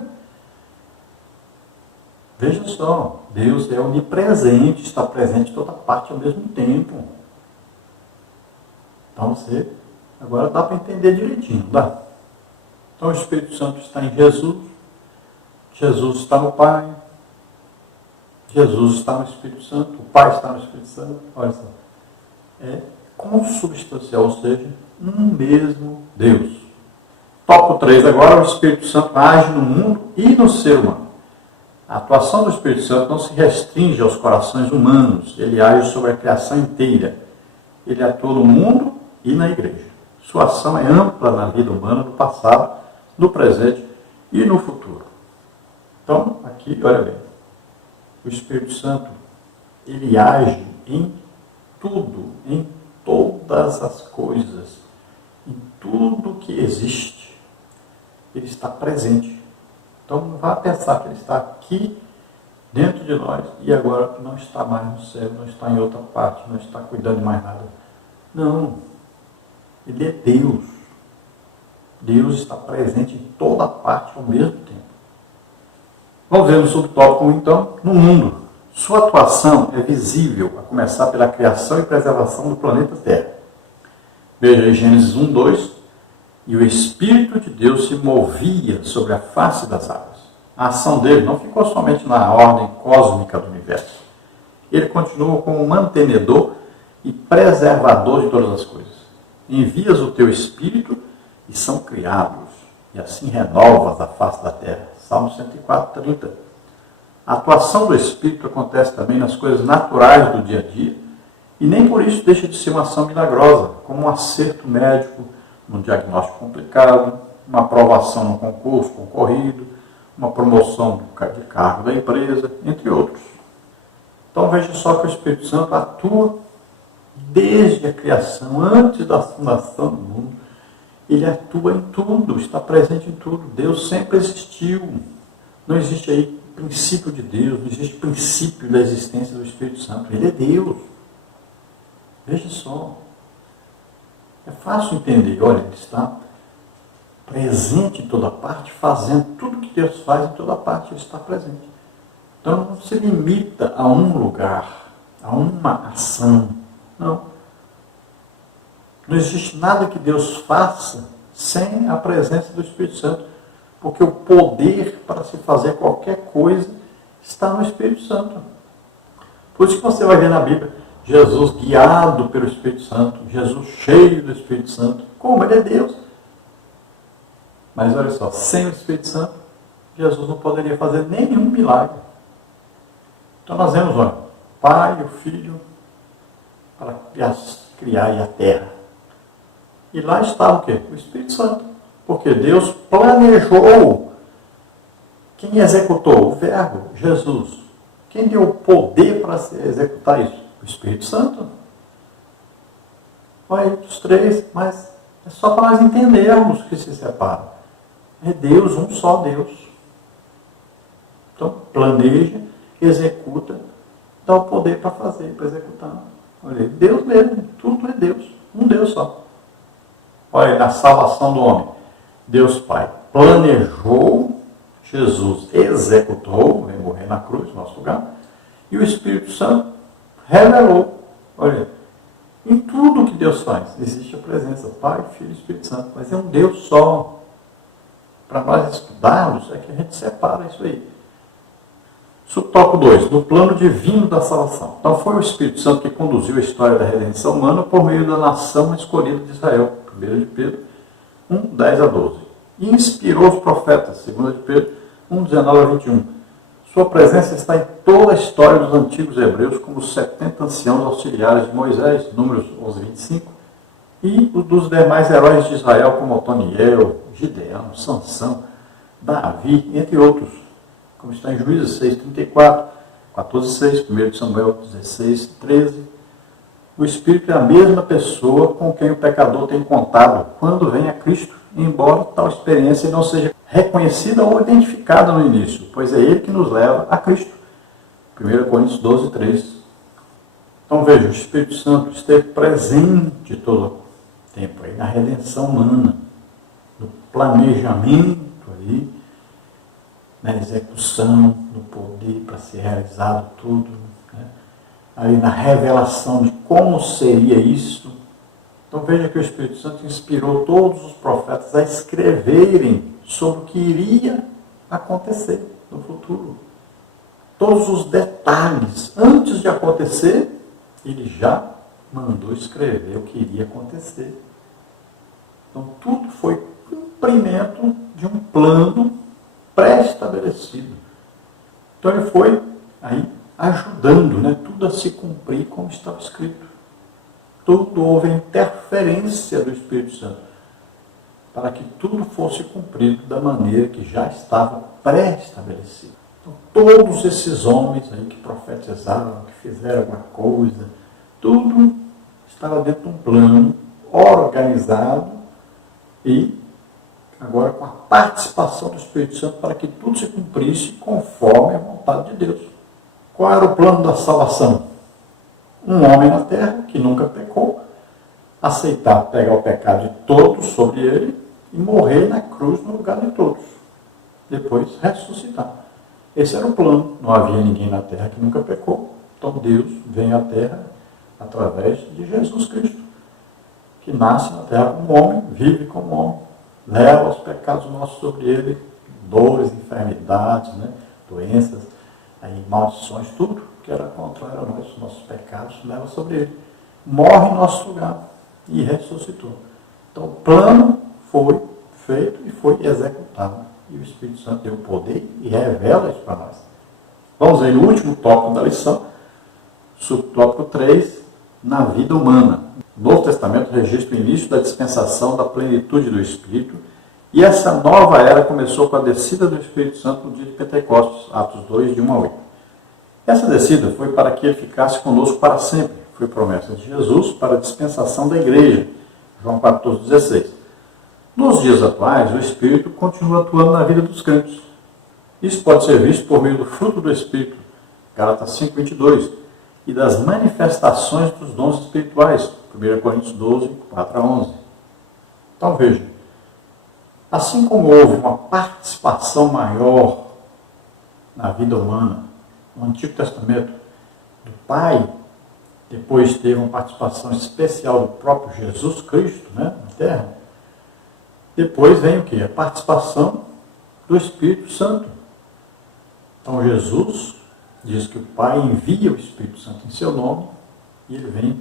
Veja só, Deus é onipresente, está presente em toda parte ao mesmo tempo. Então você, agora dá para entender direitinho, dá? Então o Espírito Santo está em Jesus, Jesus está no Pai, Jesus está no Espírito Santo, o Pai está no Espírito Santo, olha só. É consubstancial, ou seja, um mesmo Deus. Tópico 3 agora, o Espírito Santo age no mundo e no ser humano. A atuação do Espírito Santo não se restringe aos corações humanos, ele age sobre a criação inteira. Ele atua no mundo e na igreja. Sua ação é ampla na vida humana, no passado, no presente e no futuro. Então, aqui, olha bem, o Espírito Santo, ele age em tudo, em todas as coisas, em tudo que existe. Ele está presente. Então não vá pensar que ele está aqui dentro de nós e agora não está mais no céu, não está em outra parte, não está cuidando de mais nada. Não. Ele é Deus. Deus está presente em toda parte ao mesmo tempo. Vamos ver no subtópico, então, no mundo. Sua atuação é visível, a começar pela criação e preservação do planeta Terra. Veja aí Gênesis 1, 2. E o Espírito de Deus se movia sobre a face das águas. A ação dele não ficou somente na ordem cósmica do universo. Ele continua como mantenedor e preservador de todas as coisas. Envias o teu Espírito e são criados, e assim renovas a face da terra. Salmo 104, 30. A atuação do Espírito acontece também nas coisas naturais do dia a dia, e nem por isso deixa de ser uma ação milagrosa, como um acerto médico num diagnóstico complicado, uma aprovação no concurso concorrido, uma promoção de cargo da empresa, entre outros. Então veja só que o Espírito Santo atua desde a criação, antes da fundação do mundo. Ele atua em tudo, está presente em tudo. Deus sempre existiu. Não existe aí princípio de Deus, não existe princípio da existência do Espírito Santo. Ele é Deus. Veja só. É fácil entender. Olha, ele está presente em toda parte, fazendo tudo que Deus faz em toda parte, ele está presente. Então não se limita a um lugar, a uma ação. Não. Não existe nada que Deus faça sem a presença do Espírito Santo, porque o poder para se fazer qualquer coisa está no Espírito Santo. Por isso que você vai ver na Bíblia Jesus guiado pelo Espírito Santo, Jesus cheio do Espírito Santo. Como? Ele é Deus. Mas olha só, sem o Espírito Santo, Jesus não poderia fazer nenhum milagre. Então nós vemos, olha, o Pai e o Filho para criar a terra. E lá estava o quê? O Espírito Santo. Porque Deus planejou. Quem executou? O Verbo, Jesus. Quem deu o poder para executar isso? O Espírito Santo. Olha, os três, mas é só para nós entendermos que se separam. É Deus, um só Deus. Então, planeja, executa, dá o poder para fazer, para executar. Olha, Deus mesmo, tudo é Deus, um Deus só. Olha, na salvação do homem, Deus Pai planejou, Jesus executou, veio morrer na cruz, no nosso lugar, e o Espírito Santo revelou. Olha, em tudo que Deus faz, existe a presença, Pai, Filho e Espírito Santo, mas é um Deus só. Para nós estudarmos, é que a gente separa isso aí. Subtópico 2, no plano divino da salvação. Então foi o Espírito Santo que conduziu a história da redenção humana por meio da nação escolhida de Israel. 1 de Pedro 1, 10 a 12. E inspirou os profetas. 2 de Pedro 1, 19 a 21. Sua presença está em toda a história dos antigos hebreus, como os 70 anciãos auxiliares de Moisés, Números 11, 25, e os dos demais heróis de Israel, como Otoniel, Gideão, Sansão, Davi, entre outros, como está em Juízes 6, 34, 14, 6, 1 de Samuel 16, 13. O Espírito é a mesma pessoa com quem o pecador tem contato quando vem a Cristo, embora tal experiência não seja reconhecida ou identificada no início, pois é Ele que nos leva a Cristo. 1 Coríntios 12, 3. Então veja, o Espírito Santo esteve presente todo o tempo aí, na redenção humana, no planejamento aí, na execução, no poder para ser realizado tudo, né? Aí na revelação de como seria isso. Então veja que o Espírito Santo inspirou todos os profetas a escreverem sobre o que iria acontecer no futuro. Todos os detalhes, antes de acontecer, ele já mandou escrever o que iria acontecer. Então tudo foi cumprimento de um plano pré-estabelecido. Então ele foi aí ajudando, né, tudo a se cumprir como estava escrito. Tudo houve interferência do Espírito Santo para que tudo fosse cumprido da maneira que já estava pré-estabelecido. Então, todos esses homens aí que profetizaram, que fizeram alguma coisa, tudo estava dentro de um plano organizado e agora com a participação do Espírito Santo para que tudo se cumprisse conforme a vontade de Deus. Qual era o plano da salvação? Um homem na terra que nunca pecou, aceitar pegar o pecado de todos sobre ele e morrer na cruz no lugar de todos. Depois ressuscitar. Esse era o plano. Não havia ninguém na terra que nunca pecou. Então Deus vem à terra através de Jesus Cristo, que nasce na terra como homem, vive como homem, leva os pecados nossos sobre ele, dores, enfermidades, né, doenças, aí, maldições, tudo que era contrário a nós, nossos pecados, leva sobre ele. Morre em nosso lugar e ressuscitou. Então o plano foi feito e foi executado. E o Espírito Santo deu poder e revela isso para nós. Vamos ver o último tópico da lição, subtópico 3, na vida humana. O Novo Testamento registra o início da dispensação da plenitude do Espírito, e essa nova era começou com a descida do Espírito Santo no dia de Pentecostes, Atos 2, de 1 a 8. Essa descida foi para que ele ficasse conosco para sempre. Foi promessa de Jesus para a dispensação da igreja, João 14, 16. Nos dias atuais, o Espírito continua atuando na vida dos crentes. Isso pode ser visto por meio do fruto do Espírito, Gálatas 5, 22, e das manifestações dos dons espirituais, 1 Coríntios 12, 4 a 11. Então veja, assim como houve uma participação maior na vida humana, no Antigo Testamento, do Pai, depois teve uma participação especial do próprio Jesus Cristo, né, na terra, depois vem o quê? A participação do Espírito Santo. Então Jesus diz que o Pai envia o Espírito Santo em seu nome e ele vem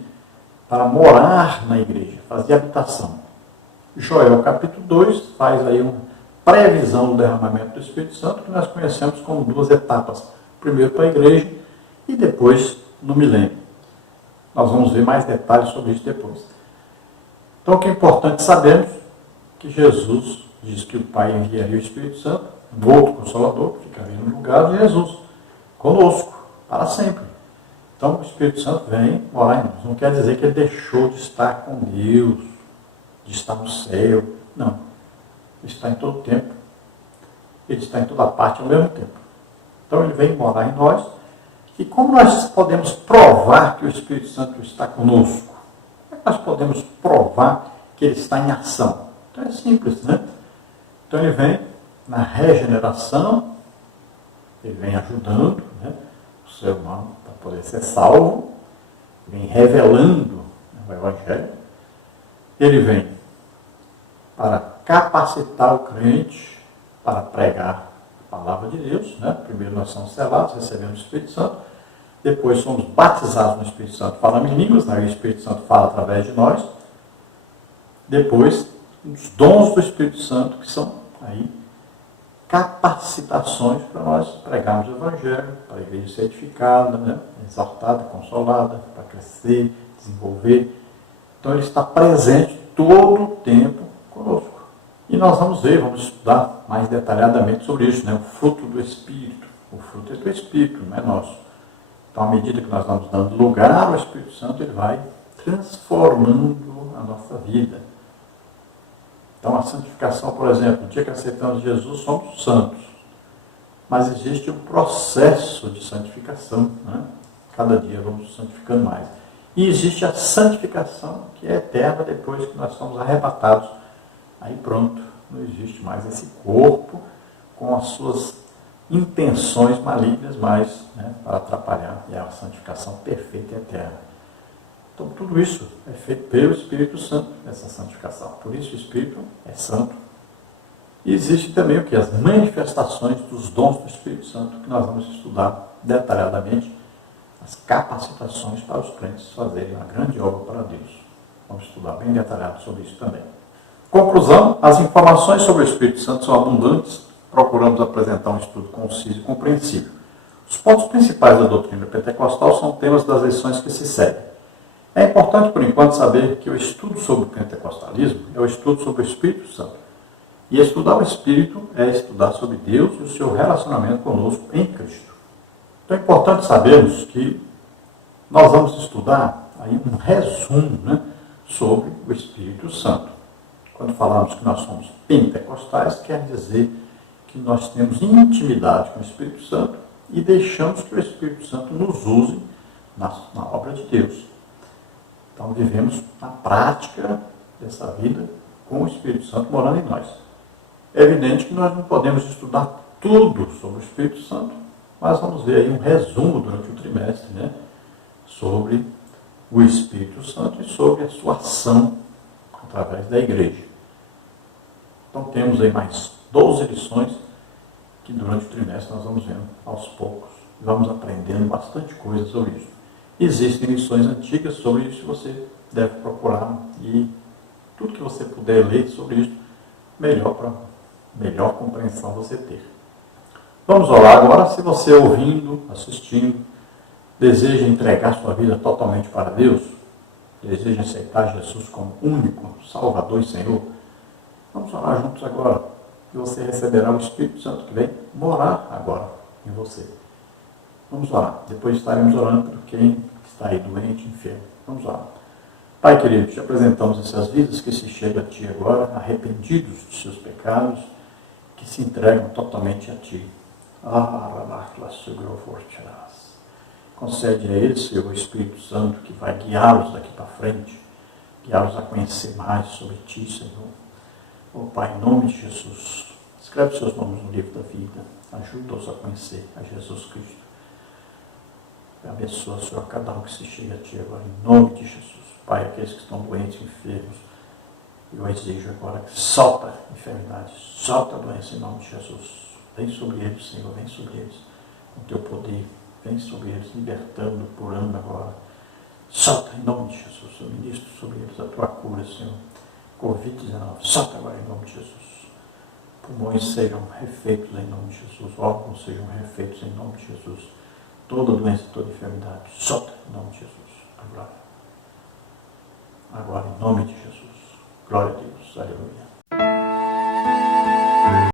para morar na igreja, fazer habitação. Joel capítulo 2 faz aí uma previsão do derramamento do Espírito Santo que nós conhecemos como 2 etapas. Primeiro para a igreja e depois no milênio. Nós vamos ver mais detalhes sobre isso depois. Então o que é importante sabermos que Jesus diz que o Pai enviaria o Espírito Santo, um outro Consolador, que ficaria no lugar de Jesus, conosco, para sempre. Então o Espírito Santo vem morar em nós. Não quer dizer que ele deixou de estar com Deus, de estar no céu. Não. Ele está em todo tempo. Ele está em toda parte ao mesmo tempo. Então ele vem morar em nós. E como nós podemos provar que o Espírito Santo está conosco? Como é que nós podemos provar que ele está em ação? Então é simples, né? Então ele vem na regeneração, ele vem ajudando, né, o ser humano para poder ser salvo, vem revelando, né, o Evangelho, ele vem para capacitar o crente para pregar a palavra de Deus, né? Primeiro nós somos selados, recebemos o Espírito Santo, depois somos batizados no Espírito Santo, falamos em línguas, né? O Espírito Santo fala através de nós, depois os dons do Espírito Santo, que são aí capacitações para nós pregarmos o Evangelho, para a igreja ser edificada, né? Exaltada, consolada, para crescer, desenvolver. Então ele está presente todo o tempo conosco. E nós vamos ver, vamos estudar mais detalhadamente sobre isso, né? O fruto do Espírito. O fruto é do Espírito, não é nosso. Então, à medida que nós vamos dando lugar ao Espírito Santo, ele vai transformando a nossa vida. Então, a santificação, por exemplo, no dia que aceitamos Jesus, somos santos. Mas existe um processo de santificação, né? Cada dia vamos santificando mais. E existe a santificação, que é eterna depois que nós somos arrebatados. Aí pronto, não existe mais esse corpo com as suas intenções malignas mais, né, para atrapalhar. E é a santificação perfeita e eterna. Então tudo isso é feito pelo Espírito Santo, essa santificação. Por isso o Espírito é santo. E existe também o que? As manifestações dos dons do Espírito Santo, que nós vamos estudar detalhadamente, as capacitações para os crentes fazerem uma grande obra para Deus. Vamos estudar bem detalhado sobre isso também. Conclusão, as informações sobre o Espírito Santo são abundantes, procuramos apresentar um estudo conciso e compreensível. Os pontos principais da doutrina pentecostal são temas das lições que se seguem. É importante, por enquanto, saber que o estudo sobre o pentecostalismo é o estudo sobre o Espírito Santo. E estudar o Espírito é estudar sobre Deus e o seu relacionamento conosco em Cristo. Então é importante sabermos que nós vamos estudar aí um resumo, né, sobre o Espírito Santo. Quando falamos que nós somos pentecostais, quer dizer que nós temos intimidade com o Espírito Santo e deixamos que o Espírito Santo nos use na obra de Deus. Então vivemos na prática dessa vida com o Espírito Santo morando em nós. É evidente que nós não podemos estudar tudo sobre o Espírito Santo, mas vamos ver aí um resumo durante o trimestre, né? Sobre o Espírito Santo e sobre a sua ação através da igreja. Então temos aí mais 12 lições que durante o trimestre nós vamos vendo aos poucos. E vamos aprendendo bastante coisa sobre isso. Existem lições antigas sobre isso, você deve procurar e tudo que você puder ler sobre isso, melhor compreensão você ter. Vamos orar agora. Se você ouvindo, assistindo, deseja entregar sua vida totalmente para Deus, deseja aceitar Jesus como único Salvador e Senhor, vamos orar juntos agora. E você receberá o Espírito Santo que vem morar agora em você. Vamos orar. Depois estaremos orando por quem está aí doente, enfermo. Vamos orar. Pai querido, te apresentamos essas vidas que se chegam a Ti agora, arrependidos de seus pecados, que se entregam totalmente a Ti. Concede a eles, Senhor, o Espírito Santo, que vai guiá-los daqui para frente, guiá-los a conhecer mais sobre Ti, Senhor. Oh Pai, em nome de Jesus, escreve seus nomes no livro da vida, ajuda-os a conhecer a Jesus Cristo. Abençoa, Senhor, cada um que se chega a Ti agora, em nome de Jesus. Pai, aqueles que estão doentes, enfermos, eu exijo agora que solta a enfermidade, solta a doença em nome de Jesus. Vem sobre eles, Senhor, vem sobre eles, com o Teu poder, vem sobre eles, libertando, curando agora. Solta em nome de Jesus, eu ministro sobre eles a Tua cura, Senhor. Covid-19, solta agora em nome de Jesus. Pulmões sejam refeitos em nome de Jesus, órgãos sejam refeitos em nome de Jesus. Toda doença, toda enfermidade, solta em nome de Jesus. Agora em nome de Jesus. Glória a Deus. Aleluia.